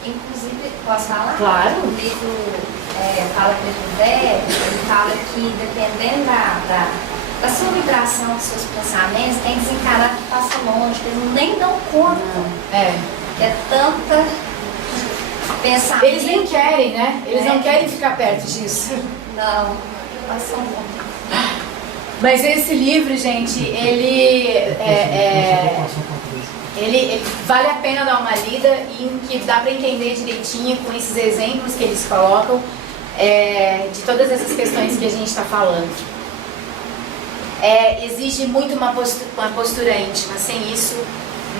Inclusive, posso falar? Claro. O livro fala Preto Velho, ele fala que dependendo da sua vibração, dos seus pensamentos, tem desencarar que passa longe, que eles nem dão conta. Que é tanta pensamento. Eles nem querem, né? Eles não querem ficar perto disso. Não, passa longe. Mas esse livro, gente, ele vale a pena dar uma lida e que dá para entender direitinho com esses exemplos que eles colocam de todas essas questões que a gente está falando. Exige muito uma postura íntima, sem isso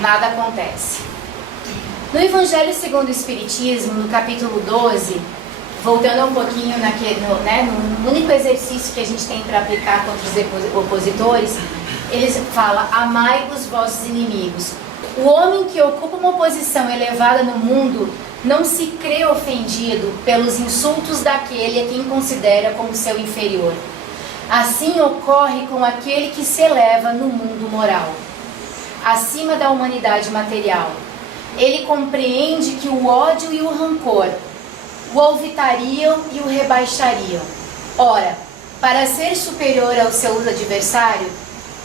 nada acontece. No Evangelho segundo o Espiritismo, no capítulo 12, voltando um pouquinho no único exercício que a gente tem para aplicar contra os opositores, eles falam: amai os vossos inimigos. O homem que ocupa uma posição elevada no mundo não se crê ofendido pelos insultos daquele a quem considera como seu inferior. Assim ocorre com aquele que se eleva no mundo moral, acima da humanidade material. Ele compreende que o ódio e o rancor o alvitariam e o rebaixariam. Ora, para ser superior aos seus adversários,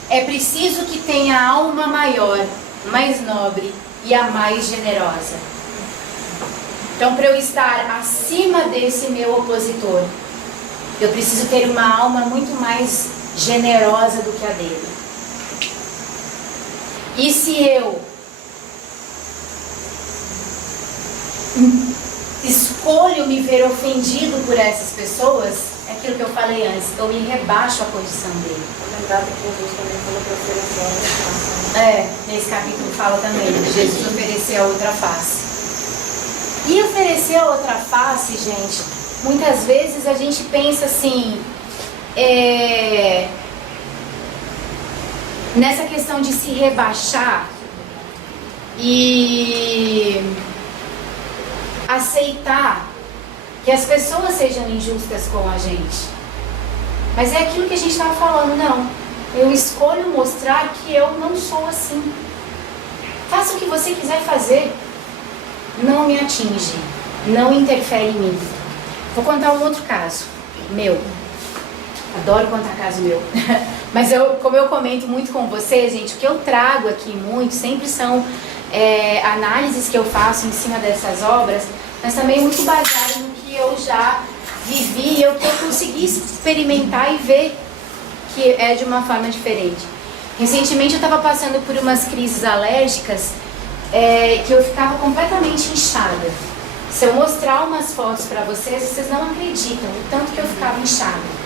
é preciso que tenha a alma maior, mais nobre e a mais generosa. Então, para eu estar acima desse meu opositor, eu preciso ter uma alma muito mais generosa do que a dele. E se eu escolho me ver ofendido por essas pessoas, é aquilo que eu falei antes, eu me rebaixo a condição dele. Lembrado que Jesus também falou para oferecer. Nesse capítulo fala também, Jesus ofereceu a outra face. E oferecer a outra face, gente, muitas vezes a gente pensa assim, nessa questão de se rebaixar e aceitar que as pessoas sejam injustas com a gente. Mas é aquilo que a gente estava falando, não. Eu escolho mostrar que eu não sou assim. Faça o que você quiser fazer. Não me atinge. Não interfere em mim. Vou contar um outro caso. Meu. Adoro contar caso meu. Mas como eu comento muito com vocês, gente, o que eu trago aqui muito sempre são análises que eu faço em cima dessas obras, mas também muito baseado no que eu já vivi, o que eu consegui experimentar e ver que é de uma forma diferente. Recentemente eu estava passando por umas crises alérgicas que eu ficava completamente inchada. Se eu mostrar umas fotos para vocês, vocês não acreditam o tanto que eu ficava inchada.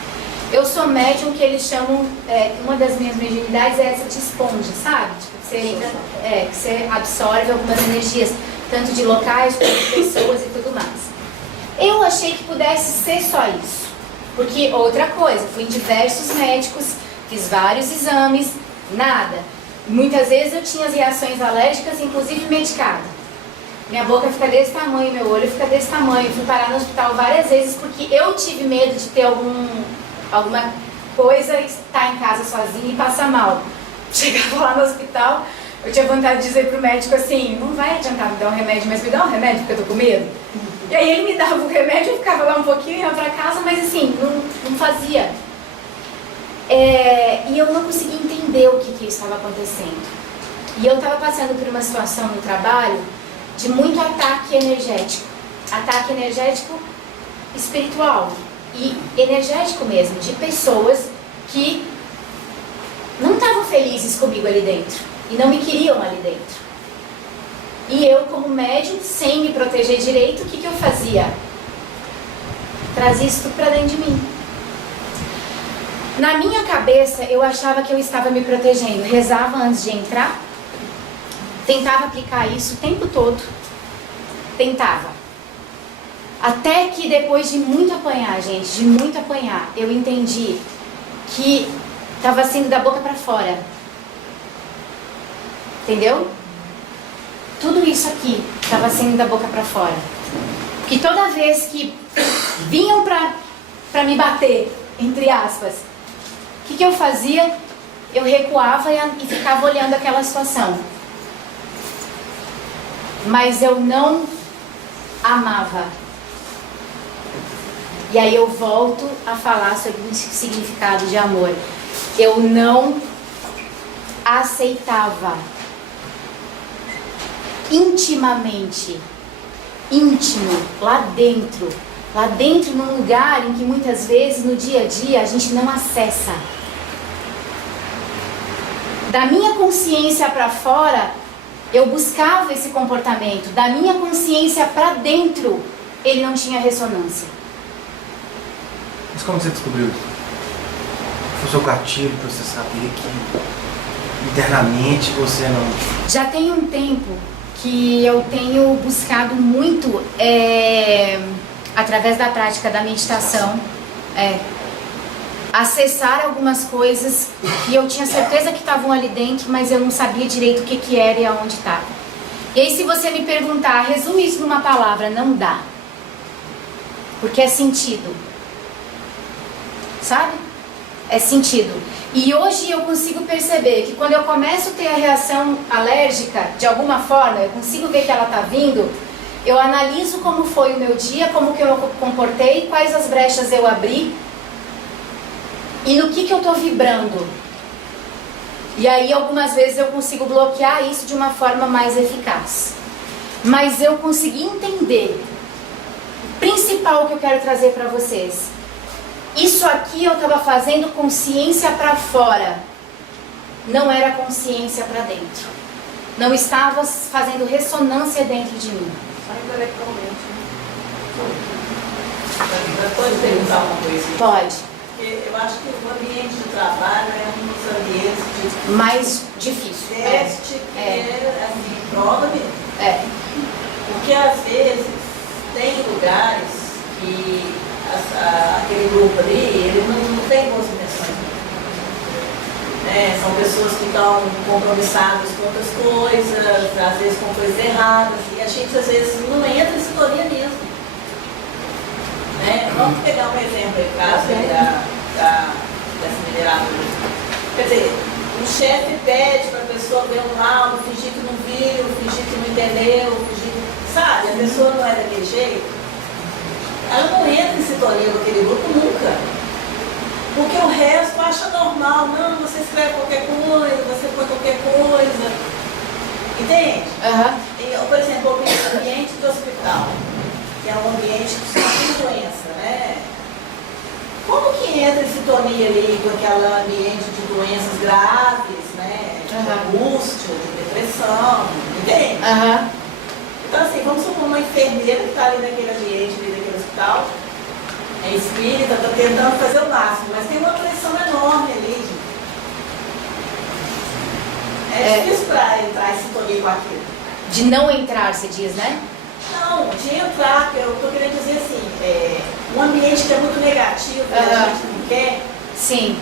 Eu sou médium que eles chamam, uma das minhas mediunidades é essa de esponja, sabe? Tipo, que você absorve algumas energias, tanto de locais, quanto de pessoas e tudo mais. Eu achei que pudesse ser só isso. Porque, outra coisa, fui em diversos médicos, fiz vários exames, nada. Muitas vezes eu tinha as reações alérgicas, inclusive medicada. Minha boca fica desse tamanho, meu olho fica desse tamanho. Fui parar no hospital várias vezes porque eu tive medo de ter alguma coisa e estar em casa sozinha e passar mal. Chegava lá no hospital, eu tinha vontade de dizer pro médico assim, não vai adiantar me dar um remédio, mas me dá um remédio porque eu tô com medo. E aí ele me dava o remédio, eu ficava lá um pouquinho, ia pra casa, mas assim, não fazia. E eu não conseguia entender o que estava acontecendo. E eu estava passando por uma situação no trabalho de muito ataque energético. Ataque energético espiritual e energético mesmo, de pessoas que não estavam felizes comigo ali dentro e não me queriam ali dentro. E eu, como médium, sem me proteger direito, o que eu fazia? Trazia isso tudo pra dentro de mim. Na minha cabeça, eu achava que eu estava me protegendo. Rezava antes de entrar, tentava aplicar isso o tempo todo. Tentava. Até que depois de muito apanhar, gente, de muito apanhar, eu entendi que estava saindo da boca para fora. Entendeu? Tudo isso aqui estava saindo da boca para fora. Que toda vez que vinham para me bater, entre aspas, o que eu fazia? Eu recuava e ficava olhando aquela situação. Mas eu não amava. E aí eu volto a falar sobre o significado de amor. Eu não aceitava intimamente, íntimo, lá dentro num lugar em que muitas vezes no dia a dia a gente não acessa. Da minha consciência para fora, eu buscava esse comportamento. Da minha consciência para dentro, ele não tinha ressonância. Mas como você descobriu isso? Foi o seu gatilho para você saber que internamente você não... Já tem um tempo que eu tenho buscado muito, através da prática da meditação, acessar algumas coisas que eu tinha certeza que estavam ali dentro, mas eu não sabia direito o que era e aonde estava. E aí, se você me perguntar, resume isso numa palavra, não dá. Porque é sentido. Sabe? É sentido. E hoje eu consigo perceber que quando eu começo a ter a reação alérgica, de alguma forma, eu consigo ver que ela está vindo, eu analiso como foi o meu dia, como que eu comportei, quais as brechas eu abri e no que eu estou vibrando. E aí algumas vezes eu consigo bloquear isso de uma forma mais eficaz. Mas eu consegui entender o principal que eu quero trazer para vocês. Isso aqui eu estava fazendo consciência para fora, não era consciência para dentro. Não estava fazendo ressonância dentro de mim. Só intelectualmente. Pode perguntar uma coisa? Pode. Eu acho que o ambiente de trabalho é um dos ambientes de mais difícil. teste, assim, prova mesmo. Porque às vezes tem lugares que aquele grupo ali, ele não tem boas intenções. São pessoas que estão compromissadas com outras coisas, às vezes com coisas erradas, e a gente às vezes não entra em sintonia mesmo. Vamos pegar um exemplo aí, caso dessa mineradora. Quer dizer, o chefe pede para a pessoa ver um laudo, fingir que não viu, fingir que não entendeu, fingir que, sabe, a pessoa não é daquele jeito. Ela não entra em sintonia com aquele grupo nunca. Porque o resto acha normal. Não, você escreve qualquer coisa, você põe qualquer coisa. Entende? E, por exemplo, o ambiente do hospital, que é um ambiente que só tem doença, né? Como que entra em sintonia ali com aquele ambiente de doenças graves, né? De angústia, de depressão, entende? Então assim, vamos supor uma enfermeira que está ali naquele ambiente, ali naquele hospital, é espírita, está tentando fazer o máximo, mas tem uma pressão enorme ali. É difícil para entrar em sintonia com aquilo. De não entrar, você diz, né? Não, de entrar, eu estou querendo dizer assim, um ambiente que é muito negativo, que a gente não quer, Sim,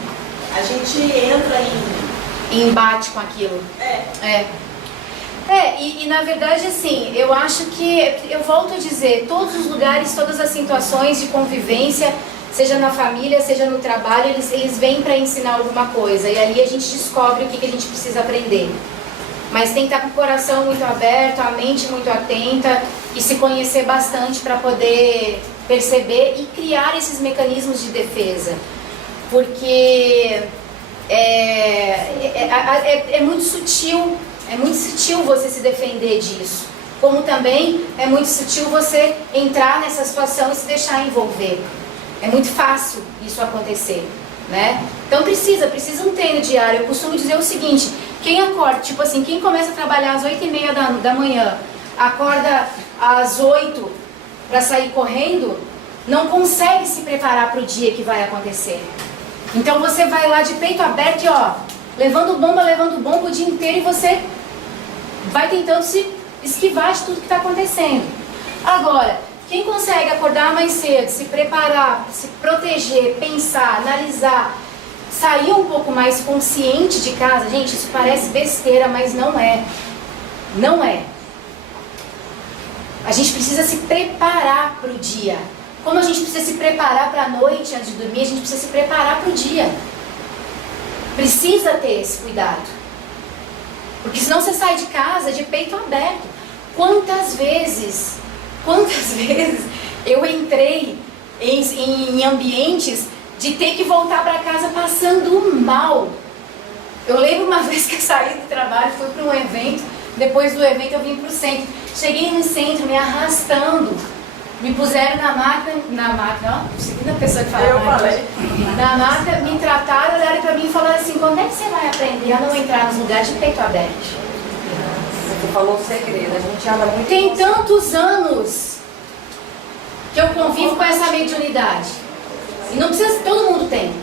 a gente entra em embate com aquilo. E na verdade, assim, eu acho que, eu volto a dizer, todos os lugares, todas as situações de convivência, seja na família, seja no trabalho, eles vêm para ensinar alguma coisa. E ali a gente descobre o que a gente precisa aprender. Mas tem que estar com o coração muito aberto, a mente muito atenta e se conhecer bastante para poder perceber e criar esses mecanismos de defesa. Porque é muito sutil. É muito sutil você se defender disso. Como também é muito sutil você entrar nessa situação e se deixar envolver. É muito fácil isso acontecer, né? Então precisa um treino diário. Eu costumo dizer o seguinte, quem acorda, tipo assim, quem começa a trabalhar às 8h30 da manhã, acorda às 8 para sair correndo, não consegue se preparar para o dia que vai acontecer. Então você vai lá de peito aberto e levando bomba o dia inteiro e você vai tentando se esquivar de tudo que está acontecendo. Agora, quem consegue acordar mais cedo, se preparar, se proteger, pensar, analisar, sair um pouco mais consciente de casa, gente, isso parece besteira, mas não é. Não é. A gente precisa se preparar para o dia. Como a gente precisa se preparar para a noite antes de dormir, a gente precisa se preparar para o dia. Precisa ter esse cuidado. Porque senão você sai de casa de peito aberto. Quantas vezes eu entrei em ambientes de ter que voltar para casa passando mal. Eu lembro uma vez que eu saí do trabalho, fui para um evento, depois do evento eu vim para o centro. Cheguei no centro me arrastando, me puseram na máquina, ó, segunda pessoa que fala na máquina, me trataram, olharam para mim e falaram assim, quando é que você vai aprender a não entrar nos lugares de peito aberto? Você falou o segredo, a gente anda muito... Tem tantos anos que eu convivo com essa mediunidade. E não precisa, todo mundo tem.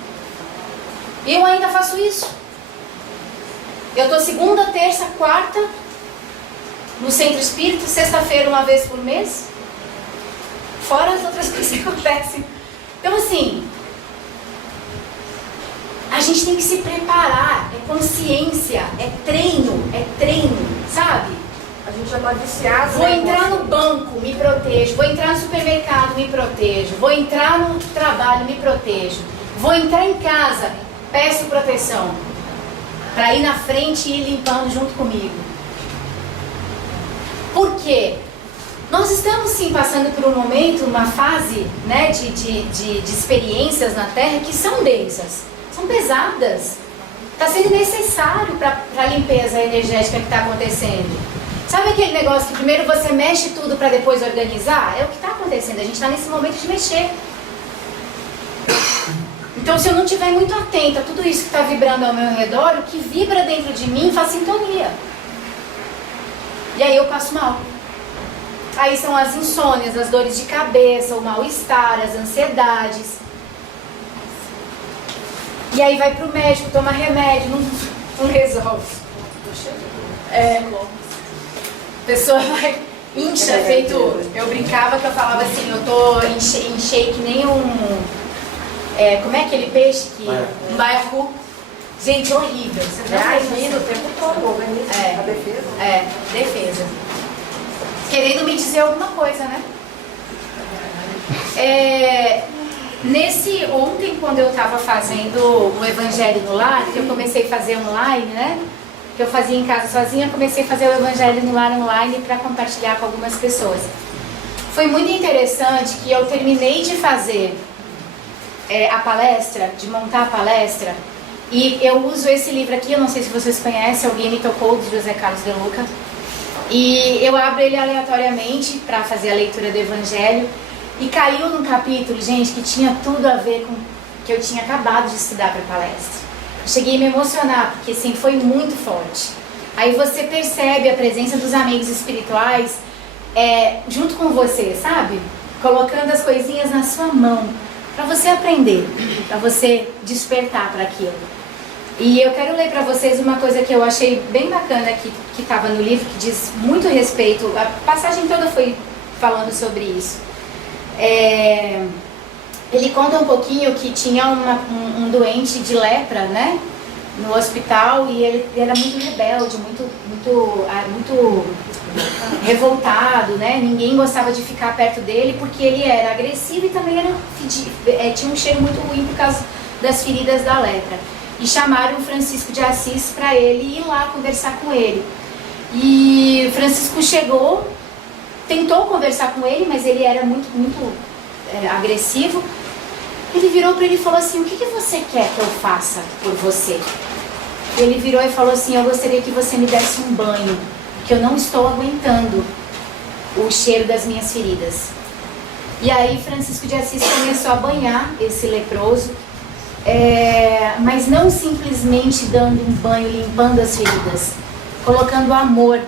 E eu ainda faço isso. Eu estou segunda, terça, quarta no centro espírita, sexta-feira uma vez por mês. Fora as outras coisas que acontecem. Então assim, a gente tem que se preparar. É consciência, é treino, sabe? A gente já está viciado. Vou entrar no banco, me protejo. Vou entrar no supermercado, me protejo. Vou entrar no trabalho, me protejo. Vou entrar em casa, peço proteção. Para ir na frente e ir limpando junto comigo. Por quê? Nós estamos sim passando por um momento, uma fase, né, de experiências na Terra que são densas, são pesadas. Está sendo necessário para a limpeza energética que está acontecendo. Sabe aquele negócio que primeiro você mexe tudo para depois organizar? É o que está acontecendo, a gente está nesse momento de mexer. Então se eu não estiver muito atenta a tudo isso que está vibrando ao meu redor, o que vibra dentro de mim faz sintonia. E aí eu passo mal. Aí são as insônias, as dores de cabeça, o mal-estar, as ansiedades. E aí vai pro médico, toma remédio, não resolve. A pessoa vai, incha, feito... Eu brincava que eu falava assim, eu tô inchei que nem como é aquele peixe que... Um baiacu. Gente, horrível. Você não agindo o tempo todo, o organismo, a defesa. Defesa. Querendo me dizer alguma coisa, né? Ontem, quando eu estava fazendo o Evangelho no Lar, que eu comecei a fazer online, né? Que eu fazia em casa sozinha, comecei a fazer o Evangelho no Lar online para compartilhar com algumas pessoas. Foi muito interessante que eu terminei de fazer a palestra, de montar a palestra, e eu uso esse livro aqui, eu não sei se vocês conhecem, Alguém Me Tocou, de José Carlos de Luca. E eu abro ele aleatoriamente para fazer a leitura do Evangelho. E caiu num capítulo, gente, que tinha tudo a ver com o que eu tinha acabado de estudar para a palestra. Eu cheguei a me emocionar, porque assim, foi muito forte. Aí você percebe a presença dos amigos espirituais junto com você, sabe? Colocando as coisinhas na sua mão, para você aprender, para você despertar para aquilo. E eu quero ler para vocês uma coisa que eu achei bem bacana que estava no livro, que diz muito respeito, a passagem toda foi falando sobre isso. ele conta um pouquinho que tinha um doente de lepra, né, no hospital, e ele era muito rebelde, muito revoltado, né? Ninguém gostava de ficar perto dele porque ele era agressivo e também tinha um cheiro muito ruim por causa das feridas da lepra. E chamaram Francisco de Assis para ele ir lá conversar com ele. E Francisco chegou, tentou conversar com ele, mas ele era muito agressivo. Ele virou para ele e falou assim: o que você quer que eu faça por você? Ele virou e falou assim: eu gostaria que você me desse um banho, porque eu não estou aguentando o cheiro das minhas feridas. E aí Francisco de Assis começou a banhar esse leproso, mas não simplesmente dando um banho, limpando as feridas, colocando amor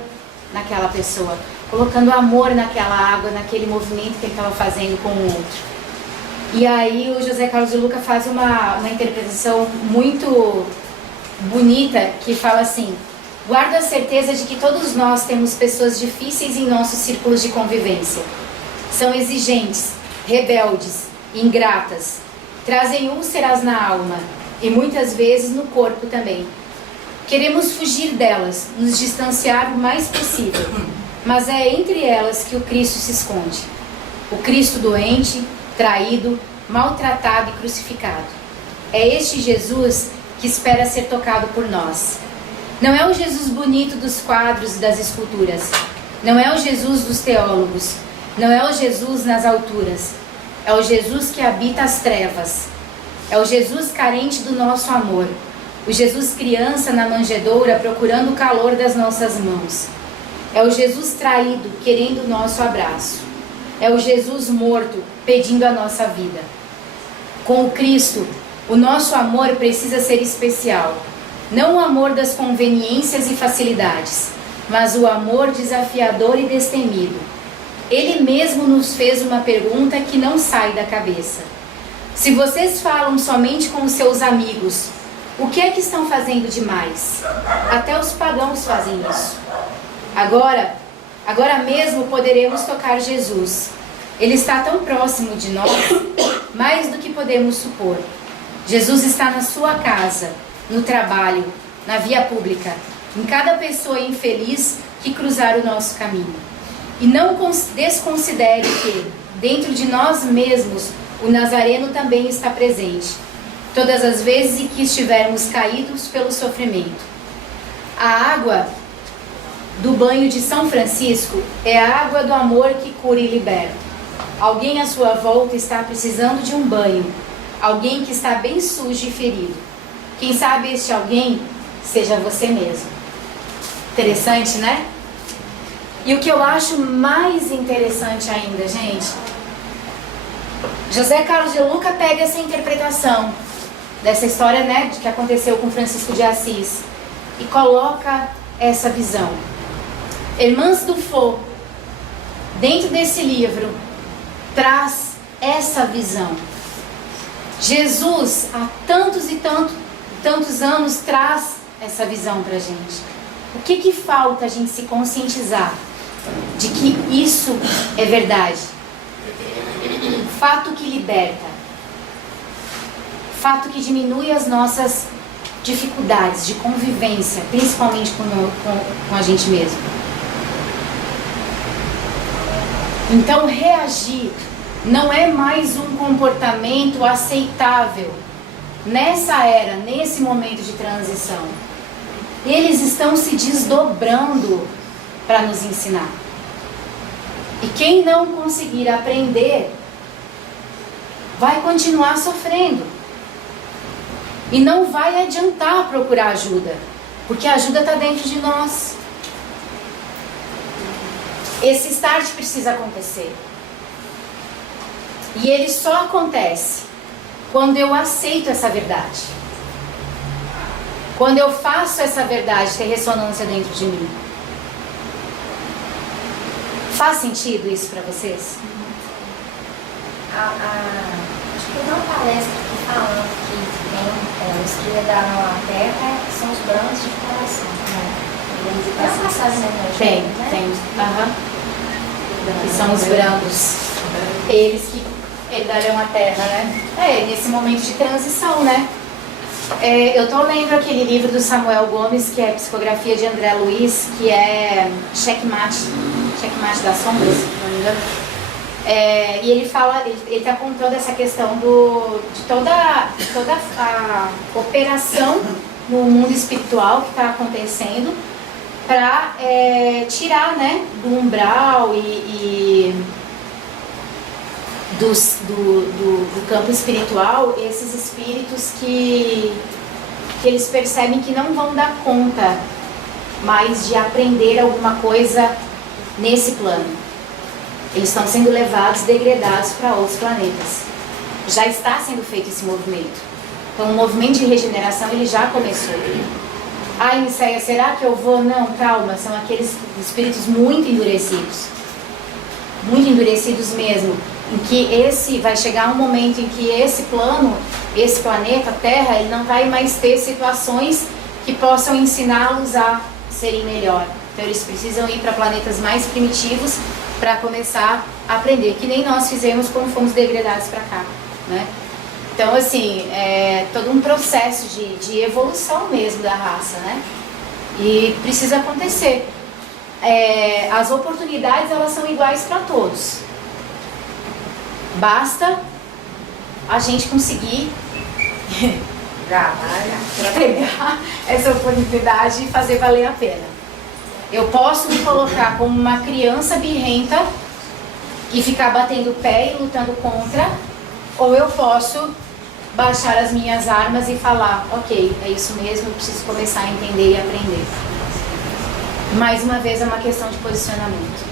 naquela pessoa, colocando amor naquela água, naquele movimento que ele estava fazendo com o outro. E aí o José Carlos de Luca faz uma interpretação muito bonita, que fala assim: guardo a certeza de que todos nós temos pessoas difíceis em nossos círculos de convivência. São exigentes, rebeldes, ingratas, trazem úlceras na alma e muitas vezes no corpo também. Queremos fugir delas, nos distanciar o mais possível, mas é entre elas que o Cristo se esconde. O Cristo doente, traído, maltratado e crucificado. É este Jesus que espera ser tocado por nós. Não é o Jesus bonito dos quadros e das esculturas. Não é o Jesus dos teólogos. Não é o Jesus nas alturas. É o Jesus que habita as trevas. É o Jesus carente do nosso amor. O Jesus criança na manjedoura procurando o calor das nossas mãos. É o Jesus traído querendo o nosso abraço. É o Jesus morto pedindo a nossa vida. Com o Cristo, o nosso amor precisa ser especial. Não o amor das conveniências e facilidades, mas o amor desafiador e destemido. Ele mesmo nos fez uma pergunta que não sai da cabeça. Se vocês falam somente com os seus amigos, o que é que estão fazendo demais? Até os pagãos fazem isso. Agora mesmo poderemos tocar Jesus. Ele está tão próximo de nós, mais do que podemos supor. Jesus está na sua casa, no trabalho, na via pública, em cada pessoa infeliz que cruzar o nosso caminho. E não desconsidere que, dentro de nós mesmos, o Nazareno também está presente, todas as vezes em que estivermos caídos pelo sofrimento. A água do banho de São Francisco é a água do amor que cura e liberta. Alguém à sua volta está precisando de um banho, alguém que está bem sujo e ferido. Quem sabe este alguém seja você mesmo. Interessante, né? E o que eu acho mais interessante ainda, gente, José Carlos de Luca pega essa interpretação dessa história, né, de que aconteceu com Francisco de Assis e coloca essa visão. Irmãs do Faux, dentro desse livro, traz essa visão. Jesus, há tantos e tantos anos, traz essa visão pra gente. O que falta a gente se conscientizar de que isso é verdade? Fato que liberta. Fato que diminui as nossas dificuldades de convivência, principalmente com a gente mesmo. Então, reagir não é mais um comportamento aceitável nessa era, nesse momento de transição. Eles estão se desdobrando para nos ensinar. E quem não conseguir aprender vai continuar sofrendo. E não vai adiantar procurar ajuda, porque a ajuda está dentro de nós. Esse start precisa acontecer. E ele só acontece quando eu aceito essa verdade. Quando eu faço essa verdade ter ressonância dentro de mim. Faz sentido isso para vocês? Acho que tem uma palestra aqui falando que tem os que herdaram a terra são os brancos de coração. Tem uma passagem na Tem. Que são os brancos. Eles que herdarão a terra, né? Nesse momento de transição, né? Eu tô lendo aquele livro do Samuel Gomes, que é Psicografia de André Luiz, que é Checkmate das Sombras, se não me engano. E ele fala, ele tá contando essa questão de toda a operação no mundo espiritual que está acontecendo para tirar, né, do umbral e do campo espiritual esses espíritos que eles percebem que não vão dar conta mais de aprender alguma coisa nesse plano. Eles estão sendo levados, degradados para outros planetas. Já está sendo feito esse movimento. Então o movimento de regeneração ele já começou. Nicéia, será que eu vou? Não, calma, são aqueles espíritos muito endurecidos mesmo, em que vai chegar um momento em que esse plano, esse planeta, Terra, ele não vai mais ter situações que possam ensiná-los a serem melhor. Então eles precisam ir para planetas mais primitivos para começar a aprender, que nem nós fizemos quando fomos degradados para cá, né? Então, assim, é todo um processo de evolução mesmo da raça, né? E precisa acontecer. As oportunidades, elas são iguais para todos. Basta a gente conseguir pegar essa oportunidade e fazer valer a pena. Eu posso me colocar como uma criança birrenta e ficar batendo o pé e lutando contra, ou eu posso baixar as minhas armas e falar, ok, é isso mesmo, eu preciso começar a entender e aprender. Mais uma vez é uma questão de posicionamento.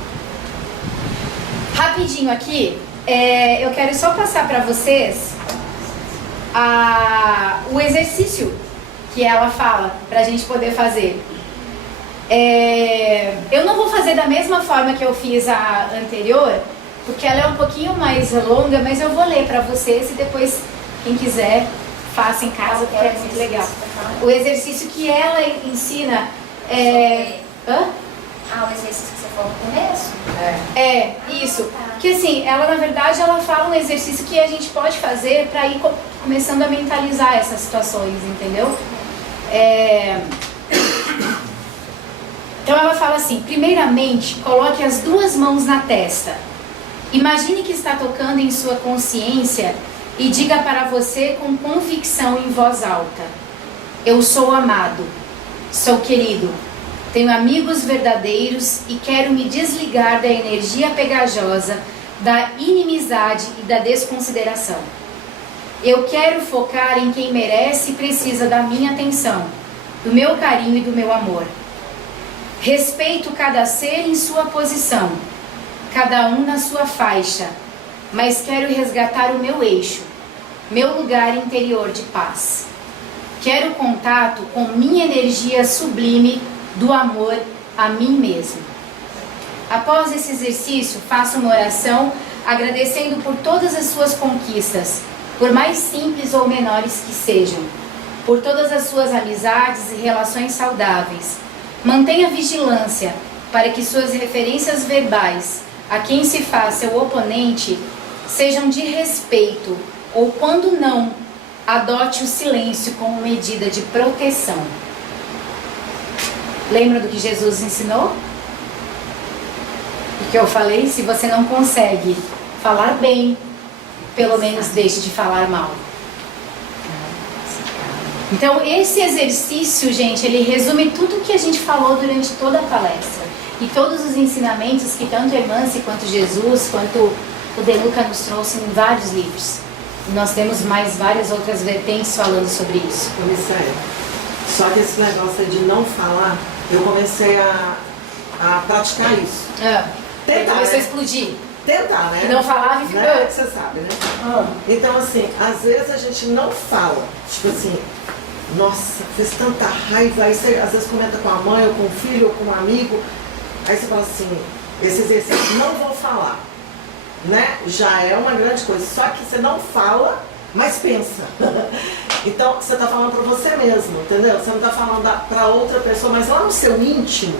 Rapidinho aqui, eu quero só passar para vocês o exercício que ela fala para a gente poder fazer. Eu não vou fazer da mesma forma que eu fiz a anterior, porque ela é um pouquinho mais longa, mas eu vou ler para vocês e depois, quem quiser, faça em casa, porque é muito legal. O exercício que ela ensina o exercício que você falou no começo? Isso. Que assim, ela na verdade, ela fala um exercício que a gente pode fazer para ir começando a mentalizar essas situações, entendeu? Então ela fala assim, primeiramente, coloque as duas mãos na testa. Imagine que está tocando em sua consciência e diga para você com convicção em voz alta: eu sou amado, sou querido, tenho amigos verdadeiros e quero me desligar da energia pegajosa, da inimizade e da desconsideração. Eu quero focar em quem merece e precisa da minha atenção, do meu carinho e do meu amor. Respeito cada ser em sua posição, cada um na sua faixa, mas quero resgatar o meu eixo, meu lugar interior de paz. Quero contato com minha energia sublime do amor a mim mesmo. Após esse exercício, faça uma oração agradecendo por todas as suas conquistas, por mais simples ou menores que sejam, por todas as suas amizades e relações saudáveis. Mantenha vigilância para que suas referências verbais a quem se faz seu oponente sejam de respeito, ou quando não, adote o silêncio como medida de proteção. Lembra do que Jesus ensinou? O que eu falei? Se você não consegue falar bem, pelo menos deixe de falar mal. Então esse exercício, gente, ele resume tudo o que a gente falou durante toda a palestra. E todos os ensinamentos que tanto Emance quanto Jesus, quanto o De Luca nos trouxe em vários livros. E nós temos mais várias outras vertentes falando sobre isso. Só que esse negócio de não falar, eu comecei a praticar isso. Tentar, começou a explodir. Tentar, né? E não falava e ficou. Né? Você sabe, né? Então, assim, às vezes a gente não fala. Tipo assim, nossa, fez tanta raiva. Aí você às vezes comenta com a mãe, ou com o filho, ou com um amigo. Aí você fala assim, esse exercício, não vou falar. Né? Já é uma grande coisa. Só que você não fala, mas pensa. Então, você está falando para você mesmo, entendeu? Você não está falando para outra pessoa, mas lá no seu íntimo,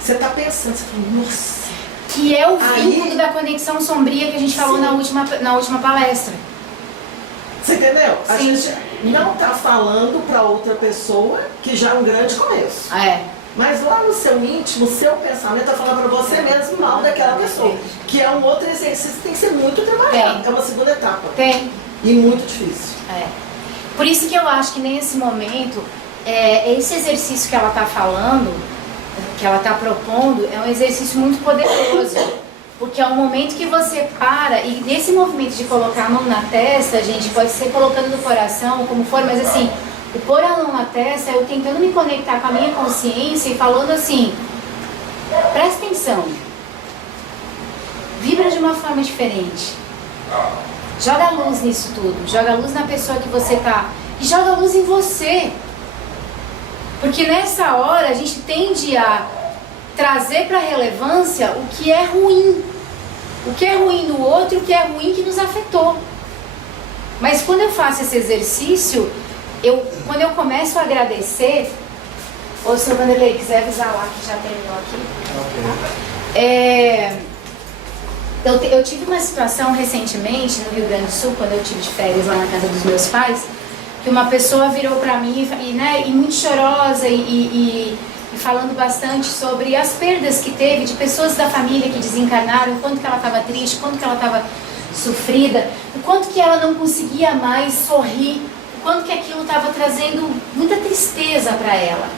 você está pensando, você fala, nossa, que Que é o Aí- vínculo da conexão sombria que a gente falou Sim. na última palestra. Você entendeu? A Sim. gente não tá falando para outra pessoa que já é um grande começo. É. Mas lá no seu íntimo, o seu pensamento tá falando para você mesmo mal daquela pessoa. Que é um outro exercício que tem que ser muito trabalhado. Tem. É uma segunda etapa. Tem. E muito difícil. É. Por isso que eu acho que nesse momento, esse exercício que ela está falando, que ela está propondo, é um exercício muito poderoso. Porque é um momento que você para, e nesse movimento de colocar a mão na testa, gente, pode ser colocando no coração, como for, mas assim, o pôr a mão na testa é eu tentando me conectar com a minha consciência e falando assim, presta atenção, vibra de uma forma diferente. Joga luz nisso tudo, joga luz na pessoa que você tá e joga luz em você. Porque nessa hora a gente tende a trazer para a relevância o que é ruim. O que é ruim no outro, o que é ruim que nos afetou. Mas quando eu faço esse exercício, quando eu começo a agradecer, ô seu Vanderlei, quiser avisar lá que já terminou aqui. Eu tive uma situação recentemente no Rio Grande do Sul, quando eu estive de férias lá na casa dos meus pais, que uma pessoa virou pra mim e muito chorosa e falando bastante sobre as perdas que teve de pessoas da família que desencarnaram, o quanto que ela estava triste, o quanto que ela estava sofrida, o quanto que ela não conseguia mais sorrir, o quanto que aquilo estava trazendo muita tristeza para ela.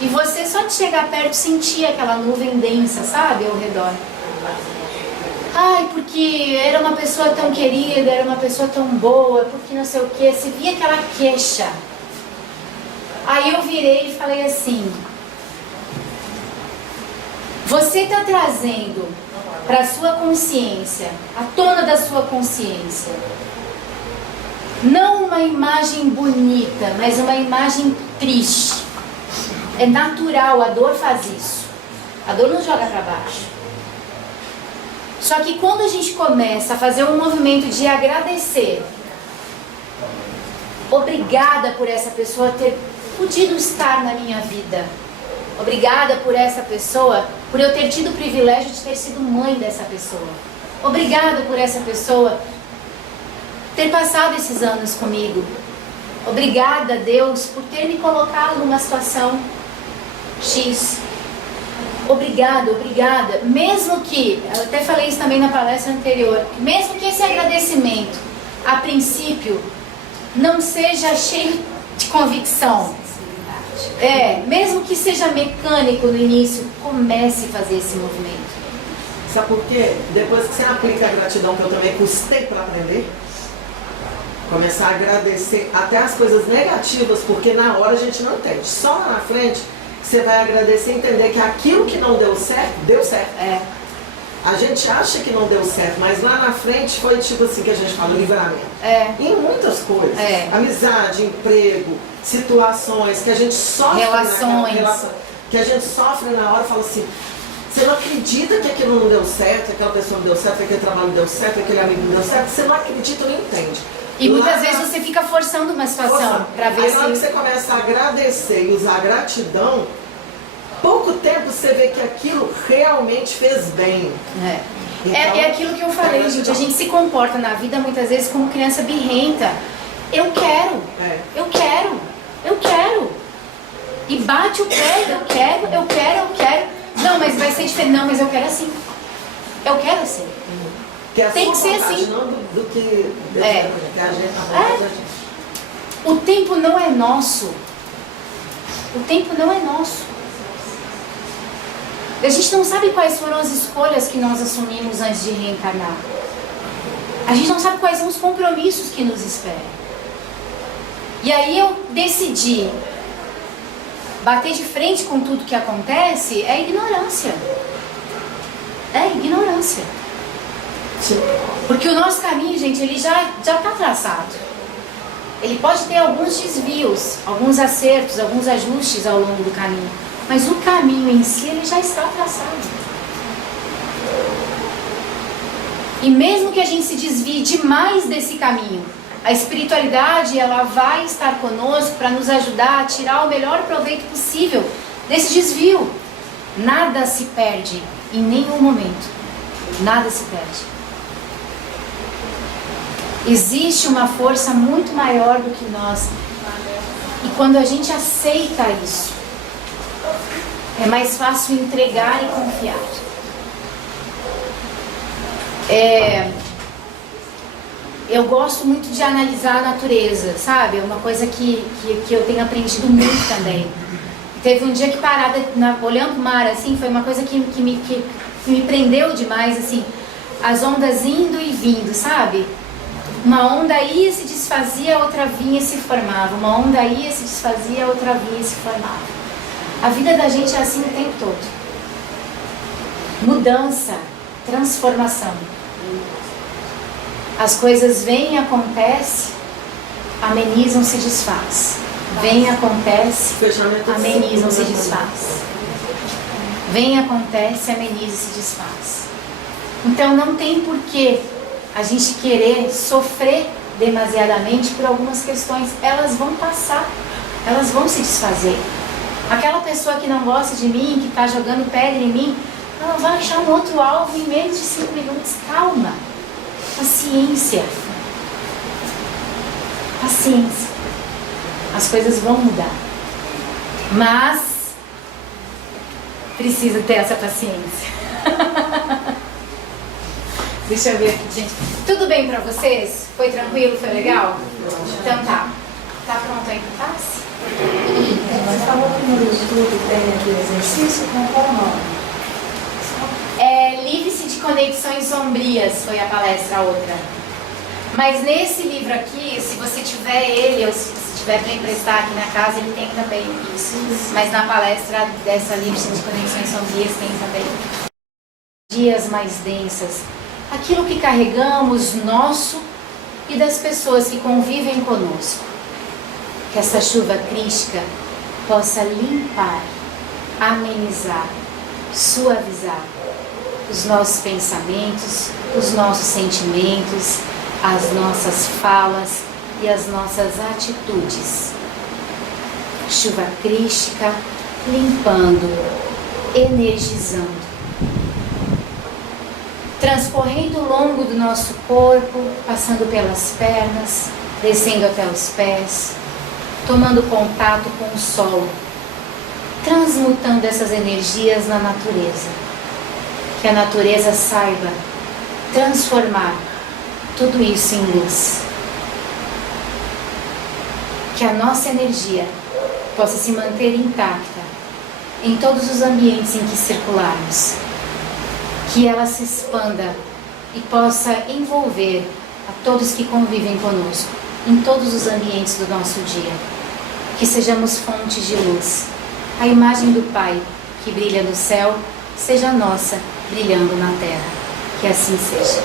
E você só de chegar perto sentia aquela nuvem densa, sabe, ao redor. Ai, porque era uma pessoa tão querida, era uma pessoa tão boa, porque não sei o que, se via aquela queixa. Aí eu virei e falei assim, você está trazendo para a sua consciência, à tona da sua consciência, não uma imagem bonita, mas uma imagem triste. É natural, a dor faz isso. A dor nos joga para baixo. Só que quando a gente começa a fazer um movimento de agradecer, obrigada por essa pessoa ter podido estar na minha vida. Obrigada por essa pessoa, por eu ter tido o privilégio de ter sido mãe dessa pessoa. Obrigada por essa pessoa ter passado esses anos comigo. Obrigada, Deus, por ter me colocado numa situação X. Obrigada, obrigada. Mesmo que, eu até falei isso também na palestra anterior, mesmo que esse agradecimento, a princípio, não seja cheio de convicção, mesmo que seja mecânico no início, comece a fazer esse movimento. Sabe por quê? Depois que você aplica a gratidão, que eu também custei para aprender, começar a agradecer até as coisas negativas, porque na hora a gente não entende. Só lá na frente você vai agradecer e entender que aquilo que não deu certo, deu certo. A gente acha que não deu certo, mas lá na frente foi tipo assim que a gente fala, livramento. Em muitas coisas. Amizade, emprego, situações que a gente sofre. Relações. Que a gente sofre na hora e fala assim, você não acredita que aquilo não deu certo, que aquela pessoa não deu certo, que aquele trabalho não deu certo, que aquele amigo não deu certo, você não acredita, não entende. E muitas vezes você fica forçando uma situação para ver se... Na hora que você começa a agradecer e usar a gratidão, pouco tempo você vê que aquilo realmente fez bem. Então, é aquilo que eu falei, gente. A gente se comporta na vida muitas vezes como criança birrenta. Eu quero, eu quero, eu quero. E bate o pé, eu quero, eu quero, eu quero. Não, mas vai ser diferente. Não, mas eu quero assim. Eu quero assim. Tem que ser assim. Não do que a gente. O tempo não é nosso. O tempo não é nosso. A gente não sabe quais foram as escolhas que nós assumimos antes de reencarnar. A gente não sabe quais são os compromissos que nos esperam. E aí eu decidi bater de frente com tudo que acontece, é ignorância. É ignorância. Porque o nosso caminho, gente, ele já está traçado. Ele pode ter alguns desvios, alguns acertos, alguns ajustes ao longo do caminho. Mas o caminho em si, ele já está traçado. E mesmo que a gente se desvie demais desse caminho, a espiritualidade, ela vai estar conosco para nos ajudar a tirar o melhor proveito possível desse desvio. Nada se perde em nenhum momento. Nada se perde. Existe uma força muito maior do que nós. E quando a gente aceita isso, é mais fácil entregar e confiar. Eu gosto muito de analisar a natureza, sabe? É uma coisa que eu tenho aprendido muito também. Teve um dia que parada, olhando o mar, assim, foi uma coisa que me prendeu demais, assim. As ondas indo e vindo, sabe? Uma onda ia e se desfazia, a outra vinha e se formava. Uma onda ia e se desfazia, a outra vinha e se formava. A vida da gente é assim o tempo todo. Mudança, transformação. As coisas vêm e acontecem, amenizam, se desfaz. Vem, acontece, amenizam, se desfaz. Vem, acontece, ameniza e se desfaz. Então não tem porquê a gente querer sofrer demasiadamente por algumas questões. Elas vão passar, elas vão se desfazer. Aquela pessoa que não gosta de mim, que está jogando pedra em mim, ela vai achar um outro alvo em menos de 5 minutos. Calma, paciência. Paciência. As coisas vão mudar. Mas precisa ter essa paciência. Deixa eu ver aqui, gente. Tudo bem pra vocês? Foi tranquilo? Foi legal? Então tá. Tá pronto aí pro passe? Você falou que no YouTube tem aqui o exercício com qual nome? Livre-se de conexões sombrias, foi a palestra outra. Mas nesse livro aqui, se você tiver ele, ou se você tiver para emprestar aqui na casa, ele tem também isso. Mas na palestra dessa Livre-se de conexões sombrias tem também. Dias mais densas. Aquilo que carregamos nosso e das pessoas que convivem conosco. Que essa chuva crística possa limpar, amenizar, suavizar os nossos pensamentos, os nossos sentimentos, as nossas falas e as nossas atitudes. Chuva crística, limpando, energizando, transcorrendo ao longo do nosso corpo, passando pelas pernas, descendo até os pés, tomando contato com o solo, transmutando essas energias na natureza. Que a natureza saiba transformar tudo isso em luz. Que a nossa energia possa se manter intacta em todos os ambientes em que circularmos. Que ela se expanda e possa envolver a todos que convivem conosco, em todos os ambientes do nosso dia. Que sejamos fontes de luz. A imagem do Pai que brilha no céu seja nossa, brilhando na terra. Que assim seja.